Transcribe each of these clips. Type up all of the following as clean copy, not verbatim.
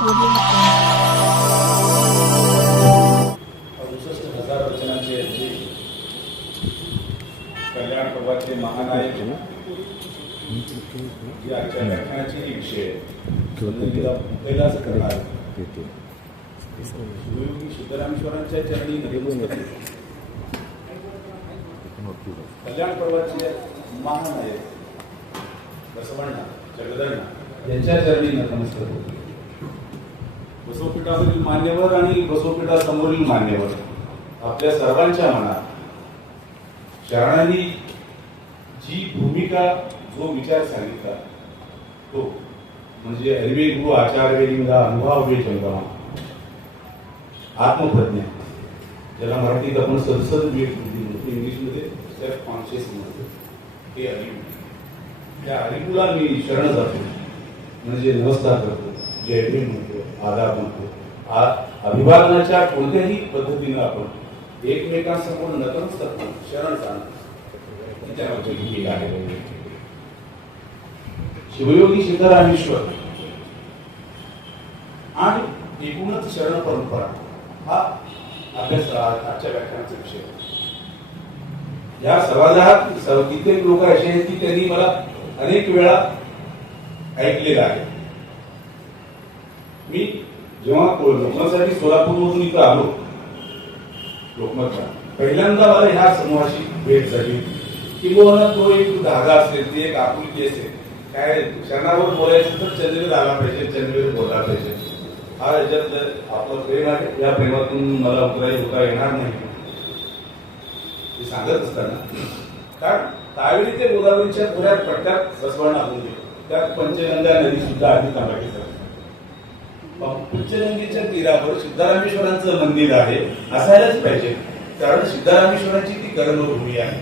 67,000 वचनांचे यांचे कल्याण पर्वातले महानायक या आजच्या व्याख्यानाचे विषय पहिलाच करणार शिवयोगी सिद्धरामेश्वरांच्या चरणी नतमस्तक कल्याण पर्वाचे महानायक बसवण्णा जगदण्णा यांच्या चरणी नतमस्तक होते. बसवपीठावरील मान्यवर आणि बसवपीठासमोरील मान्यवर आपल्या सर्वांच्या मनात शरणांनी जी भूमिका जो विचार सांगितला तो म्हणजे हरिवे गुरु आचार्य लिंगा अनुभव जंगमा आत्मप्रज्ञा, ज्याला मराठीत आपण सदसद विवेक म्हणतो, इंग्लिशमध्ये सेल्फ कॉन्शियस म्हणतो, हे हरिव. त्या हरिगुला मी शरण जातो म्हणजे नमस्कार करतो, जय भीम म्हणतो, आदाब म्हणतो. अभिवादनाच्या कोणत्याही पद्धतीनं आपण एकमेकांसमोर नतमस्तक शरण जाणं ही त्यामध्ये भूमिका आहे. शिवयोगी सिद्धरामेश्वर आणि एकूणच शरण परंपरा हा अभ्यास आजच्या व्याख्यानाचा विषय. या समाजात कित्येक लोक असे आहेत की त्यांनी मला अनेक वेळा ऐकलेलं आहे. मी जेव्हा लोकमतसाठी सोलापूरमधून इथं आलो लोकमतला, पहिल्यांदा मला ह्या समूहाची भेट झाली. किंवा तो एक धागा असेल, ती एक आपुलकी असेल, काय क्षणावर बोलायचं तर चंद्रवीर आला पाहिजे, चंद्रवीर बोलला पाहिजे. हा याच्यातलं आपलं प्रेम आहे. या प्रेमातून मला उतराई होता येणार नाही हे सांगत असताना, कारण कावेरी ते गोदावरीच्या पुऱ्या पट्ट्यात बसवण्णा होऊन गेले. त्यात पंचगंगा नदी सुद्धा आधी तांबाटी झाली. पंचगंगेच्या तीरावर सिद्धरामेश्वरांचं मंदिर आहे, असायलाच पाहिजे, कारण सिद्धरामेश्वरांची ती कर्मभूमी आहे.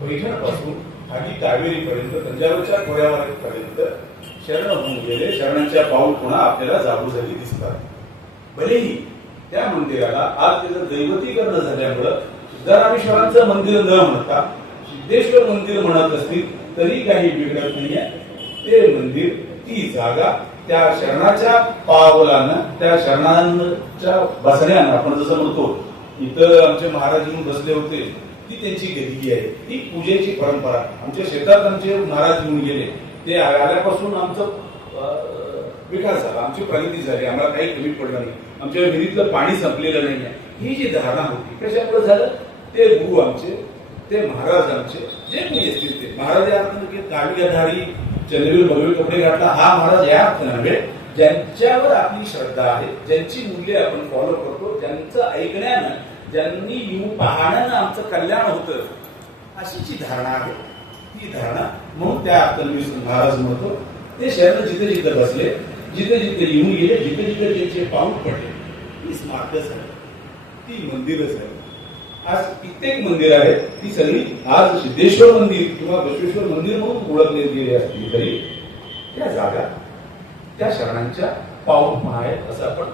पैठणपासून खाली कावेरीपर्यंत तंजावरच्या खोऱ्यापर्यंत शरण होऊन गेले. शरणांच्या पाऊल पुन्हा आपल्याला जागोजागी दिसतात. भलेही त्या मंदिराला आज त्याचं दैवतीकरण झाल्यामुळं सिद्धरामेश्वरांचं मंदिर न म्हणता सिद्धेश्वर मंदिर म्हणत असतील तरी काही बिघडत नाहीये. ते मंदिर, ती जागा त्या शरणाच्या पावलानं, त्या शरणांच्या बसण्यानं, आपण जसं म्हणतो इथं आमचे महाराज येऊन बसले होते, ती त्यांची गदिगी आहे. ती पूजेची परंपरा. आमच्या शेतात आमचे महाराज येऊन गेले, ते आल्यापासून आमचं विकास झाला, आमची प्रगती झाली, आम्हाला काही कमी पडलं नाही, आमच्या विहिरीतलं पाणी संपलेलं नाही आहे. ही जी धारणा होती कशामुळे झालं? ते गुरु आमचे, ते महाराज आमचे, जे कोणी असतील ते महाराज या काव्यधारी चंद्रवीर भगवे कपडे घातला हा महाराज या अर्थ नव्हे, ज्यांच्यावर आपली श्रद्धा आहे, ज्यांची मूल्य आपण फॉलो करतो, ज्यांचं ऐकण्यानं, ज्यांनी येऊन पाहण्यानं आमचं कल्याण होतं, अशी जी धारणा आहे ती धारणा म्हणून त्या अर्थाने महाराज म्हणतो ते शरण जिथे जिथे बसले, जिथे जिथे येऊन गेले, जिथे जिथे त्यांचे पाऊल पडले, ती स्मारकच आहे, ती मंदिरच आहे. आज कित्येक मंदिर आहेत, ती सगळी आज सिद्धेश्वर मंदिर किंवा बसवेश्वर मंदिर म्हणून ओळखले गेले असतील तरी त्या जागा त्या शरणांच्या पाऊल आहेत असं आपण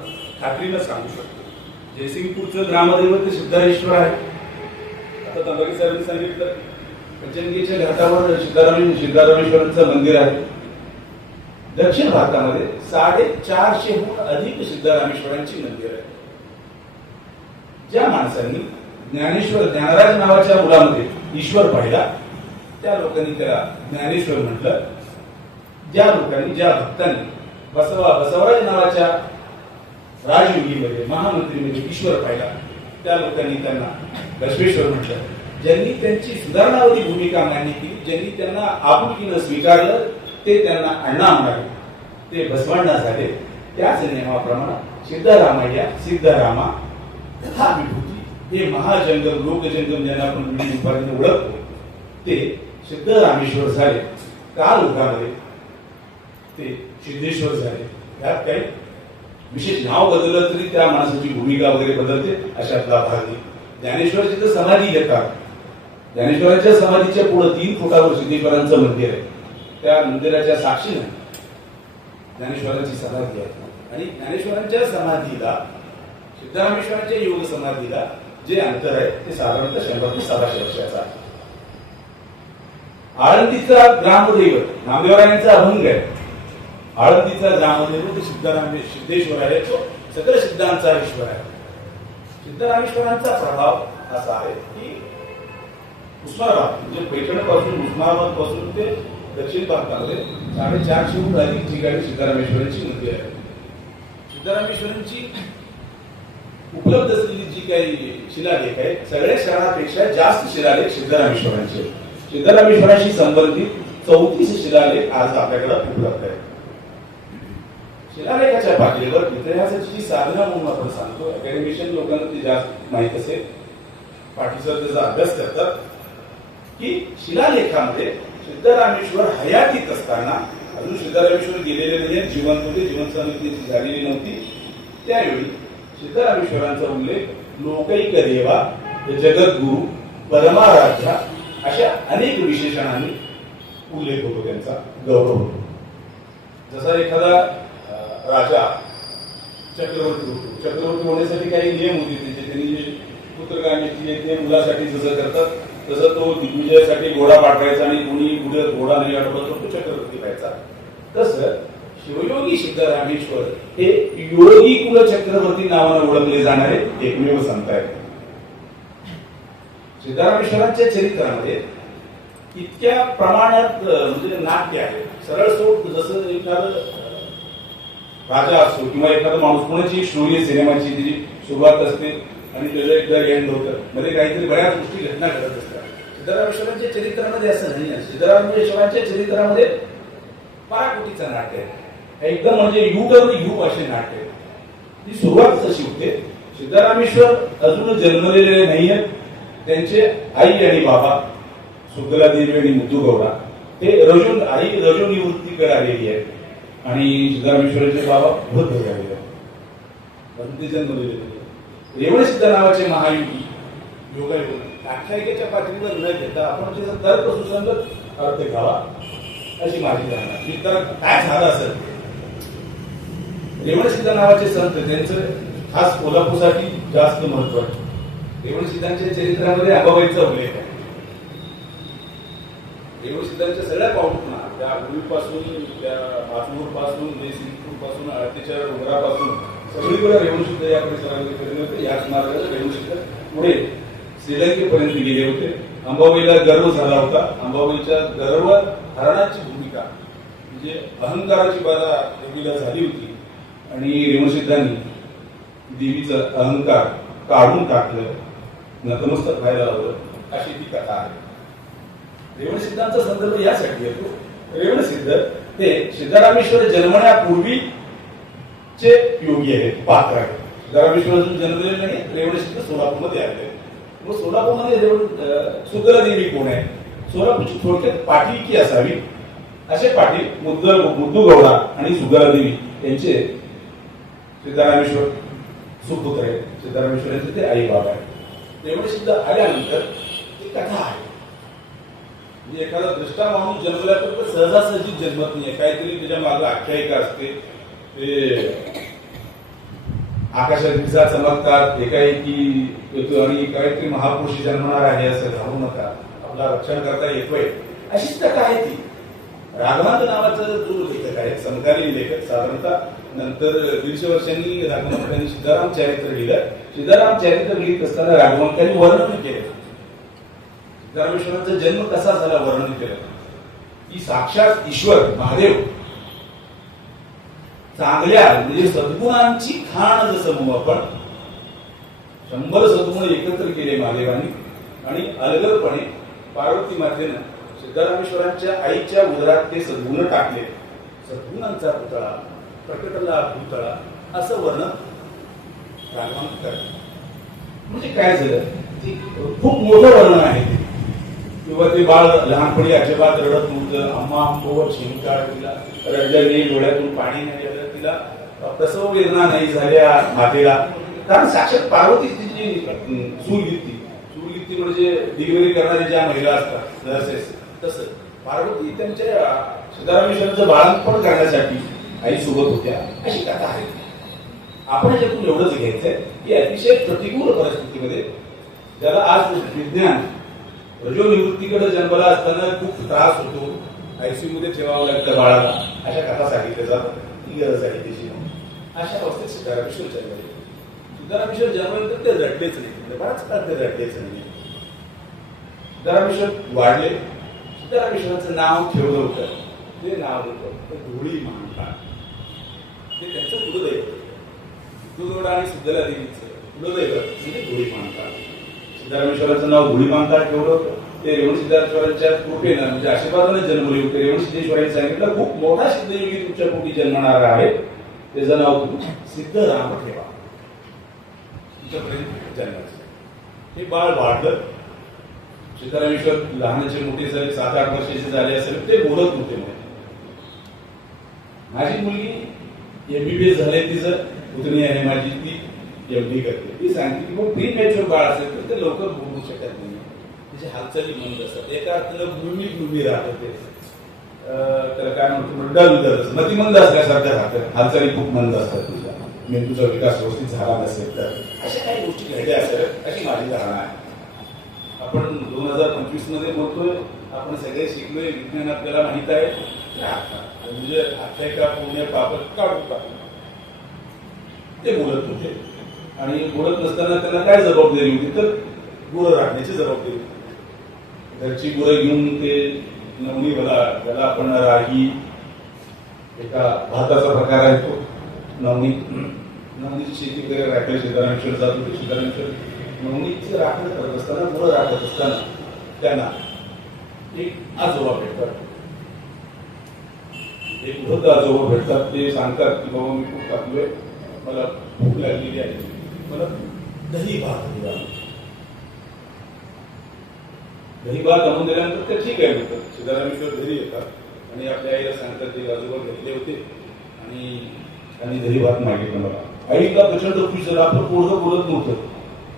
खात्रीनं सांगू शकतो. जयसिंगपूरचं ग्रामदैवत सिद्धरामेश्वर आहे. आता तंबाखी साहेबांनी सांगितलं पंचगंगेच्या घाटावर सिद्धरामेश्वरांचं मंदिर आहे. दक्षिण भारतामध्ये 450हून अधिक सिद्धरामेश्वरांची मंदिर आहेत. ज्या माणसांनी ज्ञानराज नावाच्या मुलामध्ये ईश्वर पाहिला त्या लोकांनी त्याला ज्ञानेश्वर म्हटलं. ज्या लोकांनी, ज्या भक्तांनी बसवराज नावाच्या राजयोगीमध्ये, महामंत्रीमध्ये ईश्वर पाहिला त्या लोकांनी त्यांना बसवेश्वर म्हटलं. ज्यांनी त्यांची सुधारणावादी भूमिका मान्य केली, ज्यांनी त्यांना आपुलकीनं स्वीकारलं, ते त्यांना अण्णा म्हणाले, ते बसवण्णा झाले. त्याच नियमाप्रमाणे सिद्धरामा हा विभूती, हे महाजंगम, लोकजंगम ज्यांना आपण उपाधीने ओळखतो, ते सिद्धरामेश्वर झाले. काल युगामध्ये ते सिद्धेश्वर झाले. त्यात काही विशेष नाव बदललं तरी त्या माणसाची भूमिका वगैरे बदलते, अशातला भाग नाही. ज्ञानेश्वराची तर समाधी घेतात. ज्ञानेश्वराच्या समाधीच्या पुढे 3 फुटावर सिद्धेश्वरांचं मंदिर आहे. त्या मंदिराच्या साक्षीने ज्ञानेश्वरांची समाधी आहे. आणि ज्ञानेश्वरांच्या समाधीला, सिद्धरामेश्वरांच्या योग समाधीला जे अंतर आहे ते साधारणतः 100 ते 125 वर्षाचा आहे. आळंदीचा ग्रामदैवत नामदेवरायांचा अभंग आहे. आळंदीचा रामदेव ते सिद्धेश्वर आहे, तो सगळ्या सिद्धांचा ईश्वर आहे. सिद्धरामेश्वरांचा प्रभाव असा आहे की उस्मानाबाद म्हणजे पैठण पासून उस्मानाबाद पासून ते दक्षिण भारतामध्ये 450 अधिक ठिकाणी सिद्धरामेश्वरांची मंदिर आहे. सिद्धरामेश्वरांची उपलब्ध असलेली जी काही शिलालेख आहे, सगळ्या शहरापेक्षा जास्त शिलालेख सिद्धरामेश्वरांचे. सिद्धरामेश्वरांशी संबंधित 34 शिलालेख आज आपल्याकडे उपलब्ध आहेत. शिलालेखाच्या पातळीवर इतिहासाची साधना म्हणून आपण सांगतो. अकॅडमिशियन लोकांना ती जास्त माहित असेल, पाटीसर त्याचा अभ्यास करतात की शिलालेखामध्ये सिद्धरामेश्वर हयातीत असताना, अजून सिद्धरामेश्वर गेलेले नाही, जिवंत होते, जीवन समिती झालेली नव्हती, त्यावेळी सिद्धरामेश्वरांचा उल्लेख लोकैक देवा, जगद्गुरु, परमाराध्या अशा अनेक विशेषणांनी उल्लेख होतो, त्यांचा गौरव होतो. जसा एखादा राजा चक्रवर्ती होतो, चक्रवर्ती होण्यासाठी काही नियम होते त्याचे, त्यांनी जे पुत्रकामेची ते मुलासाठी जसं करतात तसं तो दिग्विजयासाठी घोडा पाठवायचा आणि कोणी पुढे घोडा नाही आठवत तो चक्रवर्ती व्हायचा. तसं शिवयोगी सिद्धरामेश्वर हे योगी कुल चक्रवर्ती नावाने ओळखले जाणारे एकमेव संत आहेत. सिद्धरामेश्वरांच्या चरित्रामध्ये इतक्या प्रमाणात म्हणजे नाट्य आहे. सरळ सोट जसं एखादं राजा असतो किंवा एखादा माणूस, कोणाची स्टोरी सिनेमाची जी सुरुवात असते आणि त्याचं एकदा एंड होतं, मध्ये काहीतरी बऱ्याच गोष्टी घटना घडत असतात. सिद्धरामेश्वरांच्या चरित्रामध्ये असं नाही आहे. सिद्धरामेश्वरांच्या चरित्रामध्ये पराकोटीचं नाट्य आहे, एकदम म्हणजे युग असे नाट्य आहे. ती सुरुवात अशी होते, सिद्धरामेश्वर अजून जन्मलेले नाही आहेत. त्यांचे आई आणि बाबा सुगलादेवी आणि मुद्दूगौडा हे आई रजोनिवृत्तीकडे आलेली आहे आणि सिद्धरामेश्वरांचे बाबा वृद्ध झालेले आहेत, ते जन्मलेले. रेवणसिद्ध नावाचे महायुगी योगायोग आख्यायिकेच्या पातळीवर न घेता आपण त्याचा तर्क सुसंगत अर्थ घ्यावा अशी माझी धारणा. मी तर काय झालं असेल, रेवणसिद्ध नावाचे संत त्यांचं खास कोल्हापूरसाठी जास्त महत्व आहे. रेवणसिद्धांच्या चरित्रामध्ये अंबाबाईचा उल्लेख आहे. रेवणसिद्धांच्या सगळ्या पावटुना, त्या गुरुपासून, त्या माचमूर पासून, सिंगपूर पासून, आरतीच्या डोंगरापासून सगळीकडे रेवणसिद्ध या परिसरामध्ये होते. याच मार्गाने रेवणसिद्ध पुढे श्रीलंकेपर्यंत गेले होते. अंबाबाईला गर्व झाला होता. अंबाबाईच्या गर्व हरणाची भूमिका म्हणजे अहंकाराची बाधा देवीला झाली होती आणि रेवणसिद्धांनी देवीचा अहंकार काढून टाकलं, नतमस्तक व्हायला लावलं, अशी ती कथा आहे. रेवणसिद्धांचा संदर्भ यासाठी येतो, रेवणसिद्ध हे सिद्धरामेश्वर जन्मण्यापूर्वीचे योगी आहेत, पात्र आहेत. सिद्धरामेश्वर अजून जन्मलेले नाही, रेवणसिद्ध सोलापूरमध्ये आले. मग सोलापूरमध्ये सुगलादेवी कोण आहे? सोलापूरची थोडक्यात पाटील की असावी, असे पाटील मुद्दूगौडा आणि सुगलादेवी यांचे सिद्धरामेश्वर सुपुत्र आहेत. सिद्धरामेश्वरांचे ते आई बाबा आहेत. रेवणसिद्ध आल्यानंतर ती कथा आहे. म्हणजे एखादा दृष्टा माणूस जन्मला तर सहजासहजी जन्मत नाही, काहीतरी त्याच्या मागे आख्यायिका असते. ते आकाशात दिसा चमकतात, एकाएकी येतो आणि काहीतरी महापुरुष जन्मणार आहे असं घालू नका, आपला रक्षण करता येतोय, अशीच कथा आहे ती. राघवांत नावाचा जो लेखक आहे, समकालीन लेखक, साधारणतः नंतर 150 वर्षांनी राघवंतांनी सीताराम चरित्र लिहिलं. सीताराम चरित्र लिहित असताना राघवंतांनी वर्णन केलं, सिद्धरामेश्वरांचा जन्म कसा झाला वर्णन केलं की साक्षात ईश्वर महादेव चांगल्या म्हणजे सद्गुणांची खाण जसं म्हणू आपण, 100 सद्गुण एकत्र केले महादेवांनी आणि अलगदपणे पार्वती मातेनं सिद्धरामेश्वरांच्या आईच्या उदरात ते सद्गुण टाकले. सद्गुणांचा पुतळा, प्रकटला पुतळा, असं वर्णन राघवांत करतात. म्हणजे काय झालं, खूप मोठं वर्णन आहे ते. किंवा ते बाळ लहानपणी अजिबात रडत नव्हतं, अम्मा आंबोवर शिंका, तिला रडल्याने डोळ्यातून पाणी नाही आलं, तिला प्रसव वेदना नाही झाल्या मातेला, कारण साक्षात पार्वती तिची सूरगित्ती म्हणजे डिलिव्हरी करणारी ज्या महिला असतात नर्सेस, तसं पार्वती त्यांच्या सिद्धरामेश्वरांचं बाळंतपण करण्यासाठी आई सोबत होत्या, अशी कथा आहे. आपण याच्यातून एवढंच घ्यायचंय की अतिशय प्रतिकूल परिस्थितीमध्ये, ज्याला आज विज्ञान रजोनिवृत्तीकडे जन्मला असताना खूप त्रास होतो, आयसीयू मध्ये ठेवावं लागतं बाळाला, अशा कथा सांगितल्या जातात. ती गरज आहे त्याची. अशा अवस्थेत सिद्धारामेश्वर जन्मले. सिद्धारामेश्वर जन्मल्यानंतर ते रडलेच नाही. म्हणजे बराच काळ ते रडलेच नाही. सिद्धारामेश्वर वाढले. सिद्धारामेश्वराचं नाव ठेवलं होतं. ते नाव होतं धुळी महाकाळ. ते त्यांचं कुलदैवत. सिद्धोदोडा आणि सिद्धला देवीचं कुलदैवत म्हणजे धुळी महाकाळ. सिद्धारामेश्वराचं नाव धुळी महाकाळ ठेवलं होतं. ते रेवण सिद्धेश्वरांच्या कृपेनं म्हणजे आशीर्वादाने जन्मले होते. रेवण सिद्धेश्वरांनी सांगितलं खूप मोठा सिद्धयोगी तुमच्या पोटी जन्मणार आहे. त्याचं नाव तुम्ही सिद्धराम ठेवा. तुमच्यापर्यंत जन्माचं. हे बाळ वाढलं. सिद्धारामेश्वर लहानाचे मोठे झाले. 7-8 वर्षाचे झाले असेल ते बोलत नव्हते. म्हणून माझी मुलगी MBBS झाले. तिचं पुतणी आहे माझी. ती MD करते. ती सांगते की मग प्री मॅच्युअर बाळ असेल तर ते लवकर बोलू शकत नाही. त्याची हालचाली मंद असतात. एका अर्थानं भूमी राहत होते. त्याला काय म्हणतो डल मतिमंद असल्यासारखं राहतं. हालचाली खूप मंद असतात. तुझा मेंदूचा विकास व्यवस्थित झाला नसेल तर अशा काही गोष्टी घडल्या असेल अशी माझी धारणा आहे. आपण 2025 मध्ये बोलतोय. आपण सगळे शिकलोय. विज्ञान आपल्याला माहित आहे. म्हणजे आख्या का पुण्य पापत काढू का ते बोलत होते. आणि बोलत नसताना त्यांना काय जबाबदारी होती तर गुरं राखण्याची जबाबदारी होती. घरची गुरं घेऊन ते नवणी त्याला आपण राही एका भाताचा प्रकार आहे तो नवणीची शेती वगैरे राखायला सिद्धारामेश्वर जात होते. सिद्धारामेश्वर नवणीचं राखण करत असताना गुरं राखत असताना त्यांना एक आजोबा भेटतात. एक वृद्ध आजोबा भेटतात. ते सांगतात की बाबा मी खूप टाकलोय. मला भूक लागलेली आहे. मला दही भात दिला. दही भात आणून दिल्यानंतर ते ठीक आहे म्हणतात. सिद्धारामेश्वर घरी येतात आणि आपल्या आईला सांगतात ते आजोबा घेतले होते आणि त्यांनी दही भात मागितलं मला. आईला प्रचंड खुश झाला. आपलं पोरगं बोलत नव्हतं.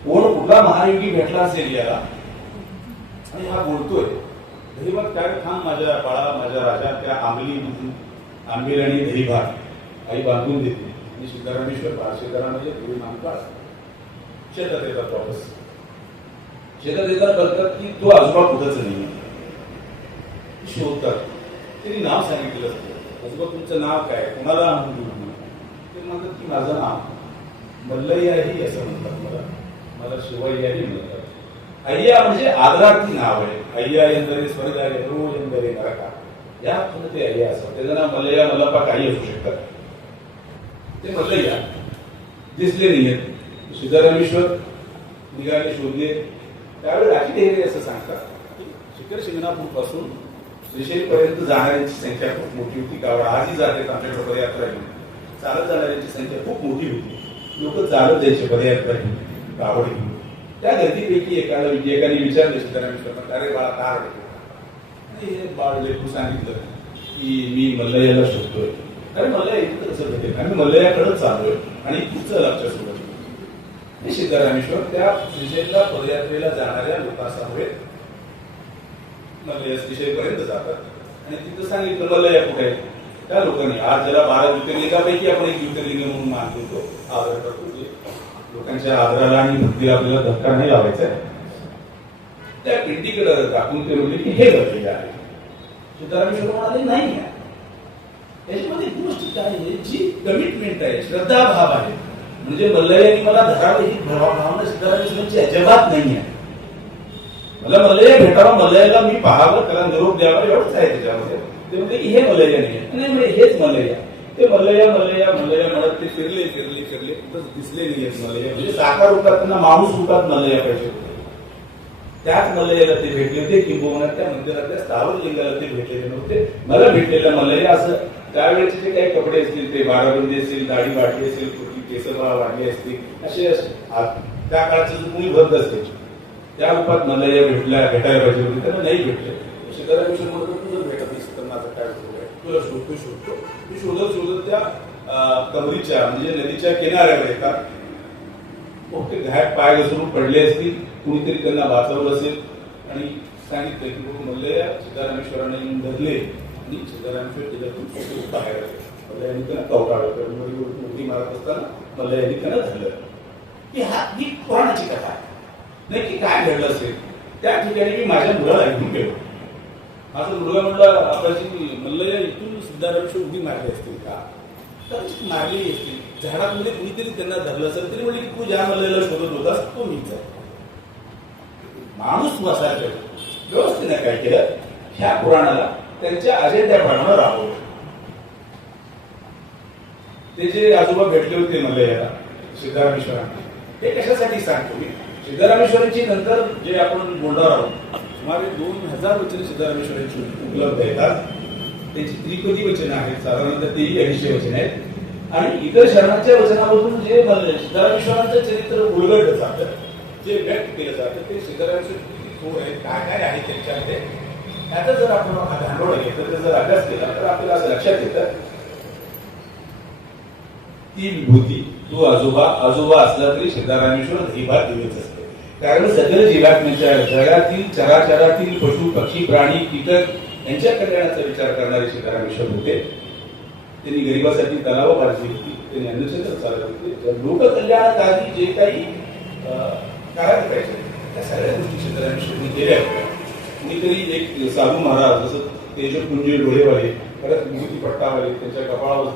कोण कुठला महायोगी भेटला असेल याला आणि हा बोलतोय. दही भात काय थांब माझ्या बाळा माझ्या राजा. त्या आंबील आणि दही भात आई बांधून देते. आणि सिद्धारामेश्वर बाळशेकरांमध्ये धुळी महाकाळ शेतात येतात. वापस शेतात येतात बघतात की तो आजोबा कुठंच नाही. शोधतात. त्यांनी नाव सांगितलं असतं. आजोबा तुमचं नाव काय. कोणाला आणून देऊ. ते म्हणतात की माझं नाव मल्लय्याही असं म्हणतात. मला शिवय्याही म्हणतात. अय्या म्हणजे आदरार्थी नाव आहे. अय्या यंदरे स्वर्ग आहे. रो यंदरे नरका. या अर्थानं ते अय्या असं. त्याचं नाव मल्लय्या मल्लप्पा काही असू शकतात. ते मल्लय्या दिसले नाहीयेत. सिद्धारामेश्वर निघाले शोधले. त्यावेळी राजी ढेरे असं सांगतात की शिखर शिंगणापूर पासून श्रीशैल पर्यंत जाणाऱ्यांची संख्या खूप मोठी होती. कावड आजही जाते आमच्याकडे पदयात्रा घेऊन. चालत जाणाऱ्यांची संख्या खूप मोठी होती. लोक चालत जायचे पदयात्रा घेऊन कावड घेऊन. त्या गर्दीपैकी एकाने विचारलं सिद्धारामेश्वरांना अरे बाळा का रडतो. हे बाळ लेकरू सांगितलं की मी मल्लय्याला शोधतोय. अरे मल्लय्या इथं कसं भेटेल. आम्ही मल्लय्याकडेच चाललोय आणि तुझं लक्ष सोडत. सिद्धारामेश्वर त्या श्रीशैलला पदयात्रेला जाणाऱ्या लोकांसमवेत मल्लय्या श्रीशैलपर्यंत जातात आणि तिथं सांगितलं मल्लय्या कुठे आहे. त्या लोकांनी आज ज्याला 12 ज्योतिर्लिंगापैकी आपण एक ज्योतिर्लिंग म्हणून मानतो आदर करतो. लोकांच्या आदराला आणि भक्तीला आपल्याला धक्का नाही लावायचा. त्या पिंडीकडे दाखवून ते म्हणले की हे मल्लय्या आहे. सिद्धारामेश्वर म्हणाले नाही आहे. याच्यामध्ये गोष्ट काय आहे जी कमिटमेंट आहे श्रद्धाभाव आहे. म्हणजे मल्लय्याने मला धरावे ही भावना सिद्धारामेश्वरांची अजिबात नाही आहे. मला मल्लय्या भेटावा मल्लय्याला मी पाहावं त्याला निरोप द्यावा एवढंच आहे त्याच्यामध्ये. ते म्हणजे की हे मल्लय्या नाही म्हणजे हेच मल्लय्या. ते मल्लय्या मल्लय्या मल्लय्या म्हणत ते फिरले कुठंच दिसले नाही मल्लय्या. म्हणजे साकार रूपात त्यांना माणूस रूपात मल्लय्या पाहिजे होते. त्याच मल्लय्याला ते भेटले होते. किंबहुना त्या मंदिरातल्या स्थावर लिंगाला ते भेटलेले नव्हते. मला भेटलेल्या मल्लय्या असं त्यावेळेचे जे काही कपडे असतील ते बाराबंदी असेल दाढी वाढली असेल केसरवा वाढली असतील असे त्या काळाचे कुणी बंद असते त्या रूपात मल्लय्या भेटायला पाहिजे होते. त्यांना नाही भेटले. सिद्धारामेश्वर म्हणतो तुझं भेटत नाही तर माझं काय होतं तुला शोधतो. मी शोधत त्या कमरीच्या म्हणजे नदीच्या किनाऱ्यावर येतात. मोठे घाट पाय घसरून पडले असतील. कुणीतरी त्यांना वाचवलं असेल आणि सांगितलं की मल्लय्या सिद्धारामेश्वरांना येऊन धरले आणि सिद्धारामेश्वर त्याच्यातून बाहेर आले. मल्लय्यांनी त्यांना कवटाळलं. मोठी मारत असताना मल्लय्यांनी त्यांना धरलं. ही पुराणाची कथा आहे. नक्की काय घडलं असेल त्या ठिकाणी मी माझ्या मुलाला घेऊन गेलो. असं मुलगा म्हणला आपल्याशी मल्लया इथून सिद्धारामेश्वर उडी मारली असतील का, तर मारली असतील. झाडामध्ये कुणीतरी त्यांना धरलं असेल तरी म्हणजे तू ज्या मल्ल्याला शोधत होतास तो मीच आहे. माणूस बसायचं व्यवस्थेने काय केलं, ह्या पुराणाला त्यांच्या अजेंड्याप्रमाणे राबवलं. ते जे आजोबा भेटले होते मल्लयाला सिद्धारामेश्वरांना, हे कशासाठी सांगतो मी. सिद्धारामेश्वरांची नंतर जे आपण बोलणार आहोत सुमारे 2000 वचने सिद्धारामेश्वरांची उपलब्ध येतात. त्यांची त्रिपदी वचनं आहेत, साधारणतः तेही 80 वचने आहेत. आणि इतर शरणांच्या वचनामधून जे सिद्धारामेश्वरांचं चरित्र उलगडलं जातं, जे व्यक्त केलं जातं, ते सिद्धारामेश्वर किती थोड आहेत, काय काय आहे त्यांच्यामध्ये, त्याचा जर आपण धांडोळ घेतलं, तर जर अभ्यास केला तर आपल्याला असं लक्षात येतं ती विभूती तो आजोबा असला तरी सिद्धारामेश्वर दहीभात दिलेच असते. कारण सकल जीवात्म्याच्या जगातील चराचरातील पशु पक्षी प्राणी कीटक यांच्या कल्याणाचा विचार करणारे सिद्धारामेश्वर होते. त्यांनी गरिबासाठी तलाव बांधली होती, त्यांनी अन्नछत्र चालवले होते. लोककल्याणासाठी जे काही करायला पाहिजे त्या सगळ्या गोष्टी सिद्धारामेश्वरनी केल्या होत्या. कुणीतरी एक साधू महाराज जसं तेजपुंज डोळेवाले, परत विभूती पट्टावाले, त्यांच्या कपाळावर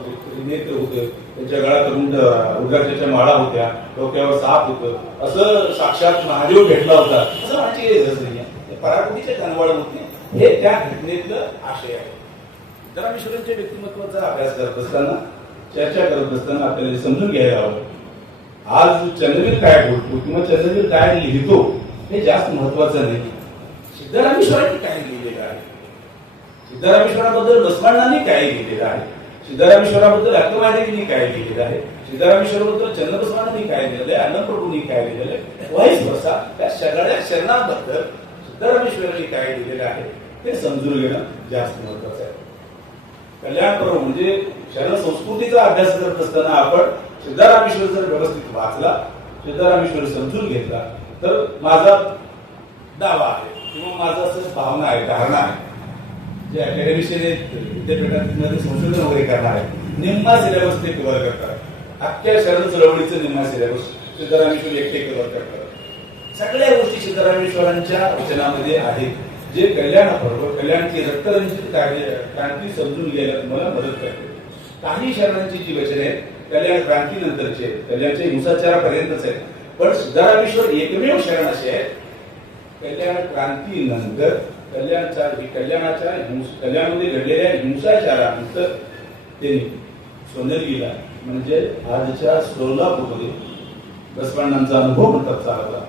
नेत्र होते, त्यांच्या गळ्यात रुद्राक्षाच्या माळा होत्या, डोक्यावर साप होतं, असं साक्षात महादेव भेटला होता असं माझी गरज नाही. पराकोटीच्या कनवाळ होते, हे त्या घटनेतलं आशय आहे. सिद्धारामेश्वरांच्या व्यक्तिमत्वाचा अभ्यास करत असताना, चर्चा करत असताना आपल्याला समजून घ्यायला हवं, आज चंद्रवीर काय बोलतो किंवा चंद्रवीर काय लिहितो हे जास्त महत्वाचं नाही. सिद्धारामेश्वरांनी काय लिहिलेलं आहे, सिद्धारामेश्वराबद्दल बसवांनी काय लिहिलेलं आहे, सिद्धारामेश्वराबद्दल अक्कलवादींनी काय लिहिलेलं आहे, सिद्धारामेश्वराबद्दल चंद्रबसवांनी काय लिहिलेलं आहे, अण्णाप्रभूंनी काय लिहिलेलं आहे, वाईस बसा त्या सगळ्या शरणांबद्दल सिद्धारामेश्वरांनी काय लिहिलेलं आहे ते समजून घेणं जास्त महत्वाचं आहे. कल्याणपर्व म्हणजे शरण संस्कृतीचा अभ्यास करत असताना आपण सिद्धारामेश्वर जर व्यवस्थित वाचला, सिद्धारामेश्वर समजून घेतला, तर माझा दावा आहे किंवा माझा असं भावना आहे, धारणा आहे, जे अकॅडमिशियन आहेत विद्यापीठात संशोधन वगैरे करणार आहे, निम्मा सिलेबस ते कव्हर करतात. अख्ख्या शरण चळवळीचं निम्मा सिलेबस सिद्धारामेश्वर एकटे कव्हर करतात. सगळ्या गोष्टी सिद्धारामेश्वरांच्या वचनामध्ये आहेत, जे कल्याणपर्व कल्याणची रक्तरंजित क्रांती समजून घ्यायला तुम्हाला मदत करते. काही शरणांची जी वचने आहेत कल्याण क्रांतीनंतरचे, कल्याणच्या हिंसाचारापर्यंतच आहेत, पण सिद्धारामेश्वर एकमेव शरण असे आहेत कल्याण क्रांतीनंतर कल्याणामध्ये घडलेल्या हिंसाचारानंतर त्यांनी सोनेलगीला म्हणजे आजच्या सोलापूरमध्ये बसवांनांचा अनुभव म्हणतात चालवला,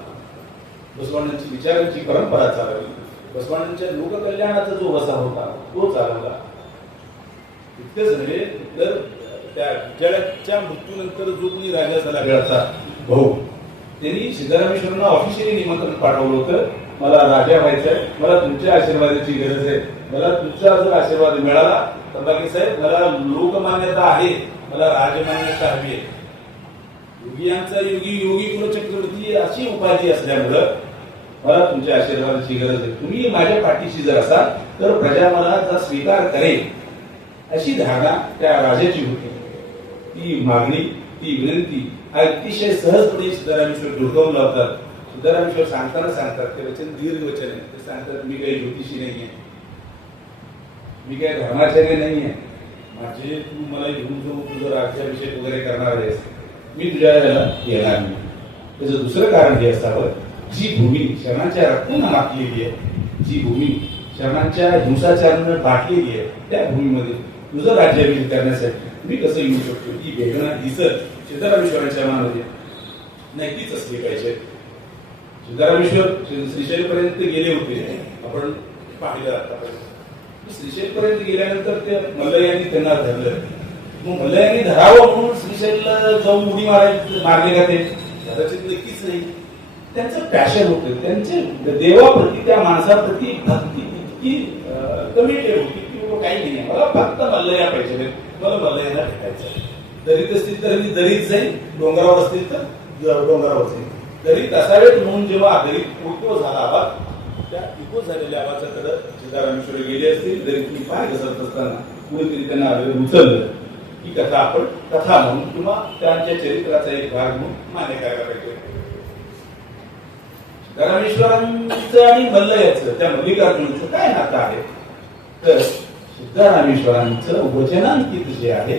बसवांनांची विचारांची परंपरा चालवली, बसवांनांच्या लोककल्याणाचा जो वसा होता तो चालवला. इतकंच नव्हे तर त्या विद्याळ्याच्या मृत्यूनंतर जो कोणी राजा झाला वेळाचा भाऊ, त्यांनी सिद्धारामेश्वरांना ऑफिशियली निमंत्रण पाठवलं होतं, मला राजा व्हायचंय, मला तुमच्या आशीर्वादाची गरज आहे, मला तुमचा जर आशीर्वाद मिळाला तर बाकी साहेब मला लोकमान्यता आहे, मला राजमान्यता हवी आहे. योगियांचा योगी कुलचक्रवर्ती अशी उपाधी असल्यामुळं मला तुमच्या आशीर्वादाची गरज आहे. तुम्ही माझ्या पाठीशी जर असाल तर प्रजा मला जर स्वीकार करेल अशी धारणा त्या राजाची होती. ती मागणी, ती विनंती अतिशय सहजपणे सिद्धारामेश्वर डोकावून लावतात. सिद्धारामेश्वर सांगतात ते वचन दीर्घ वचन आहे. ते सांगतात मी काही ज्योतिषी नाहीये, मी काही धर्माचार्य नाहीये, माझे तू मला घेऊन जाऊ, तुझं राज्याभिषेक वगैरे करणार आहेस, मी तुझ्या याला येणार नाही. त्याचं दुसरं कारण हे असावं, जी भूमी शरणांच्या रक्तानं माखलेली आहे, जी भूमी शरणांच्या हिंसाचारानं दाटलेली आहे, त्या भूमीमध्ये तुझं राज्याभिषेक करण्यासाठी मी कसं येऊ शकतो, ही वेदना दिसत सिद्धारामेश्वरांच्या मनामध्ये नक्कीच असली पाहिजे. सिद्धारामेश्वर श्रीशैलपर्यंत गेले होते, आपण पाहिलं आतापर्यंत. श्रीशैलपर्यंत गेल्यानंतर ते मल्लयांनी त्यांना धरलं. मग मल्लयांनी धरावं म्हणून श्रीशैलला जाऊन उडी मारले का ते? कदाचित नक्कीच नाही. त्यांचं पॅशन होतं, त्यांचे देवाप्रती त्या माणसाप्रती भक्ती इतकी कमिटेड होती की काही नाही, मला फक्त मल्लया पाहिजे, मला मल्लयांना भेटायचं. दरीत असतील तर मी दरीत जाईल, डोंगरावर असतील तर डोंगरावर जाईल. दरीत असावेत म्हणून जेव्हा दरीत इको झाला आवाज, त्या इको झालेल्या आवाजाकडे सिद्धारामेश्वर गेले असतील. दरीतून पाय घसरत असताना कुणीतरी त्यांना उचललं. ही कथा आपण कथा म्हणून किंवा त्यांच्या चरित्राचा एक भाग म्हणून मान्य करायला पाहिजे. सिद्धारामेश्वरांचं आणि मल्लयाचं, त्या मल्लिकार्जुनाचं काय नातं आहे? तर सिद्धरामेश्वरांचं वचनांकित जे आहे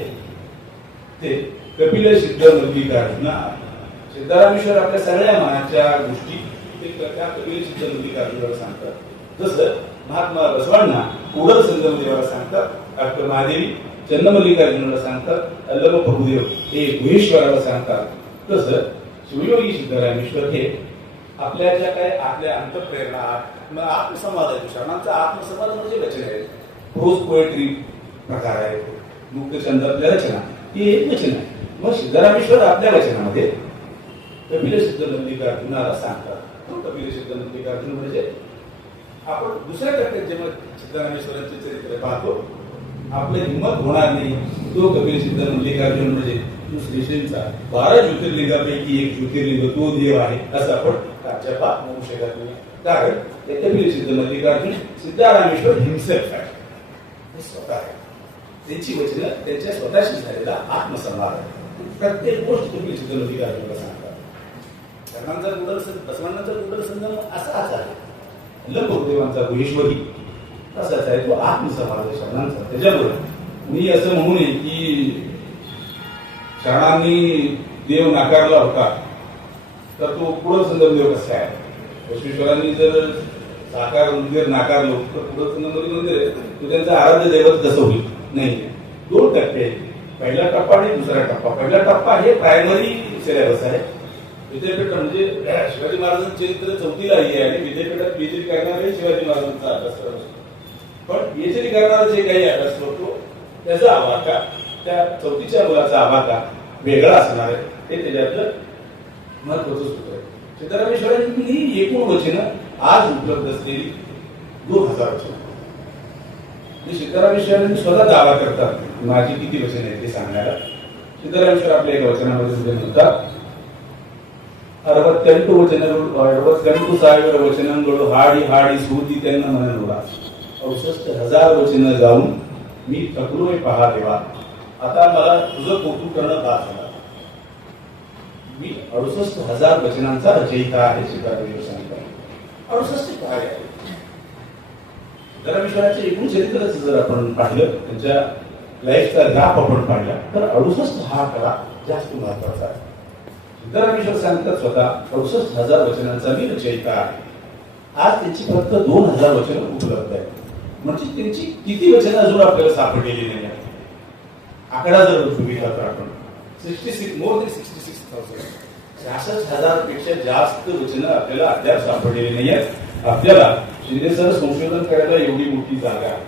ते कपिल सिद्ध मल्लिकार्जुन. सिद्धरामेश्वर आपल्या सगळ्या मनाच्या गोष्टी ते त्या कपिल सिद्ध मल्लिकार्जुनाला सांगतात. जसं महात्मा बसवांना उडल संगमदेवाला सांगतात, डॉक्टर महादेवी चन्नमल्लिकार्जुनाला सांगतात, अल्लम प्रभुदेव हे गुहेश्वराला सांगतात, तसं शिवयोगी सिद्धरामेश्वर हे आपल्या ज्या काही आपल्या अंतःप्रेरणा आत्मसंवाद आहे, शरणांचा आत्मसंवाद म्हणजे वचन आहे. प्रोज पोएट्री प्रकार आहे, मुक्तछंदातल्या रचना ही एक वचन आहे. मग सिद्धरामेश्वर आपल्या वचनामध्ये कपिल सिद्ध मल्लिकार्जुनाला सांगतात. कपिल सिद्ध मल्लिकार्जुन म्हणजे आपण दुसऱ्या टप्प्यात जेव्हा सिद्धरामेश्वरांचे चरित्र पाहतो आपले हिंमत होणार नाही. तो कपिल सिद्ध मल्लिकार्जुन म्हणजे तो श्रीशैलचा 12 ज्योतिर्लिंगापैकी एक ज्योतिर्लिंग तो देव आहे असं आपण राज्यपात म्हणू शकत नाही. कारण ते कपिल सिद्ध मल्लिकार्जुन सिद्धरामेश्वर हिमसेल्फ आहे, हे स्वतः आहे. त्यांची वचनं त्यांच्या स्वतःशी झालेला आत्मसंवाद आहे. प्रत्येक गोष्ट कपिल सिद्ध मल्लिकार्जुनला सांगतात. बसवांचा कुडल संगम असाच आहे, लंबदेवांचा गुहेश्वरी असाच आहे. तो आत्मसंवाद आहे शरणांचा. त्याच्याबरोबर मी असं म्हणू नये की शरणांनी देव नाकारला होता तर तो कुडल संगम देव कसा आहे. बसवेश्वरांनी जर साकार मंदिर नाकारलो तर कुडल संगम मंदिर तो त्यांचा आराध्य दैवत कसं होईल. नाही, 2 टप्पे, पहिला टप्पा आणि दुसरा टप्पा. पहिला टप्पा हे प्रायमरी सिलेबस आहे. विद्यापीठ म्हणजे शिवाजी महाराजांचे चरित्र 4थीला आहे आणि विद्यापीठात पीएचडी करणारे शिवाजी महाराजांचा अभ्यास करत असतो. पण पीएचडी करणारा जे काही अभ्यास करतो त्याचा आवाका, त्या 4थीच्या मुलाचा आवाका वेगळा असणार आहे. हे त्याच्यातलं महत्वाचं सूत्र आहे. सिद्धरामेश्वरांची ही एकूण वचनं आज उपलब्ध असलेली 2000 वचनं. सिद्धरामेश्वरांनी स्वतः दावा करतात माझी किती वचन आहेत ते सांगण्याला. सिद्धरामेश्वर आपल्या एका वचनामध्ये म्हणतात 68 ವಚನಗಳು 68,000 वचनांಗಳು हाडी हाडी सूती त्यांना म्हणूला 68,000 वचन जाऊन मी थकलोय पहा देवा, आता मला तुझं कौतुक करणं भाग झाला. मी 68,000 वचनांचा रचयिता आहे. सिद्धरामेश्वर सांगतात 68 काय आहे. सिद्धरामेश्वराचे एकूण चरित्रच जर आपण पाहिलं, त्यांच्या लाईफचा ग्राफ आपण पाहिला तर 68 हा आकडा जास्त महत्वाचा आहे. सिद्धरामेश्वर सांगतात स्वतः 68,000 वचनांचा मी रचयिता आहे. आज त्यांची फक्त 2,000 वचन उपलब्ध आहेत. म्हणजे त्यांची किती वचनं अजून आपल्याला सापडलेली नाही आहेत. आकडा जर बघितला तर आपण 66 मोर दॅन 66,000 66,000 पेक्षा जास्त वचनं आपल्याला अद्याप सापडलेली नाही आहेत. आपल्याला शिंदे सर संशोधन करायला एवढी मोठी जागा आहे.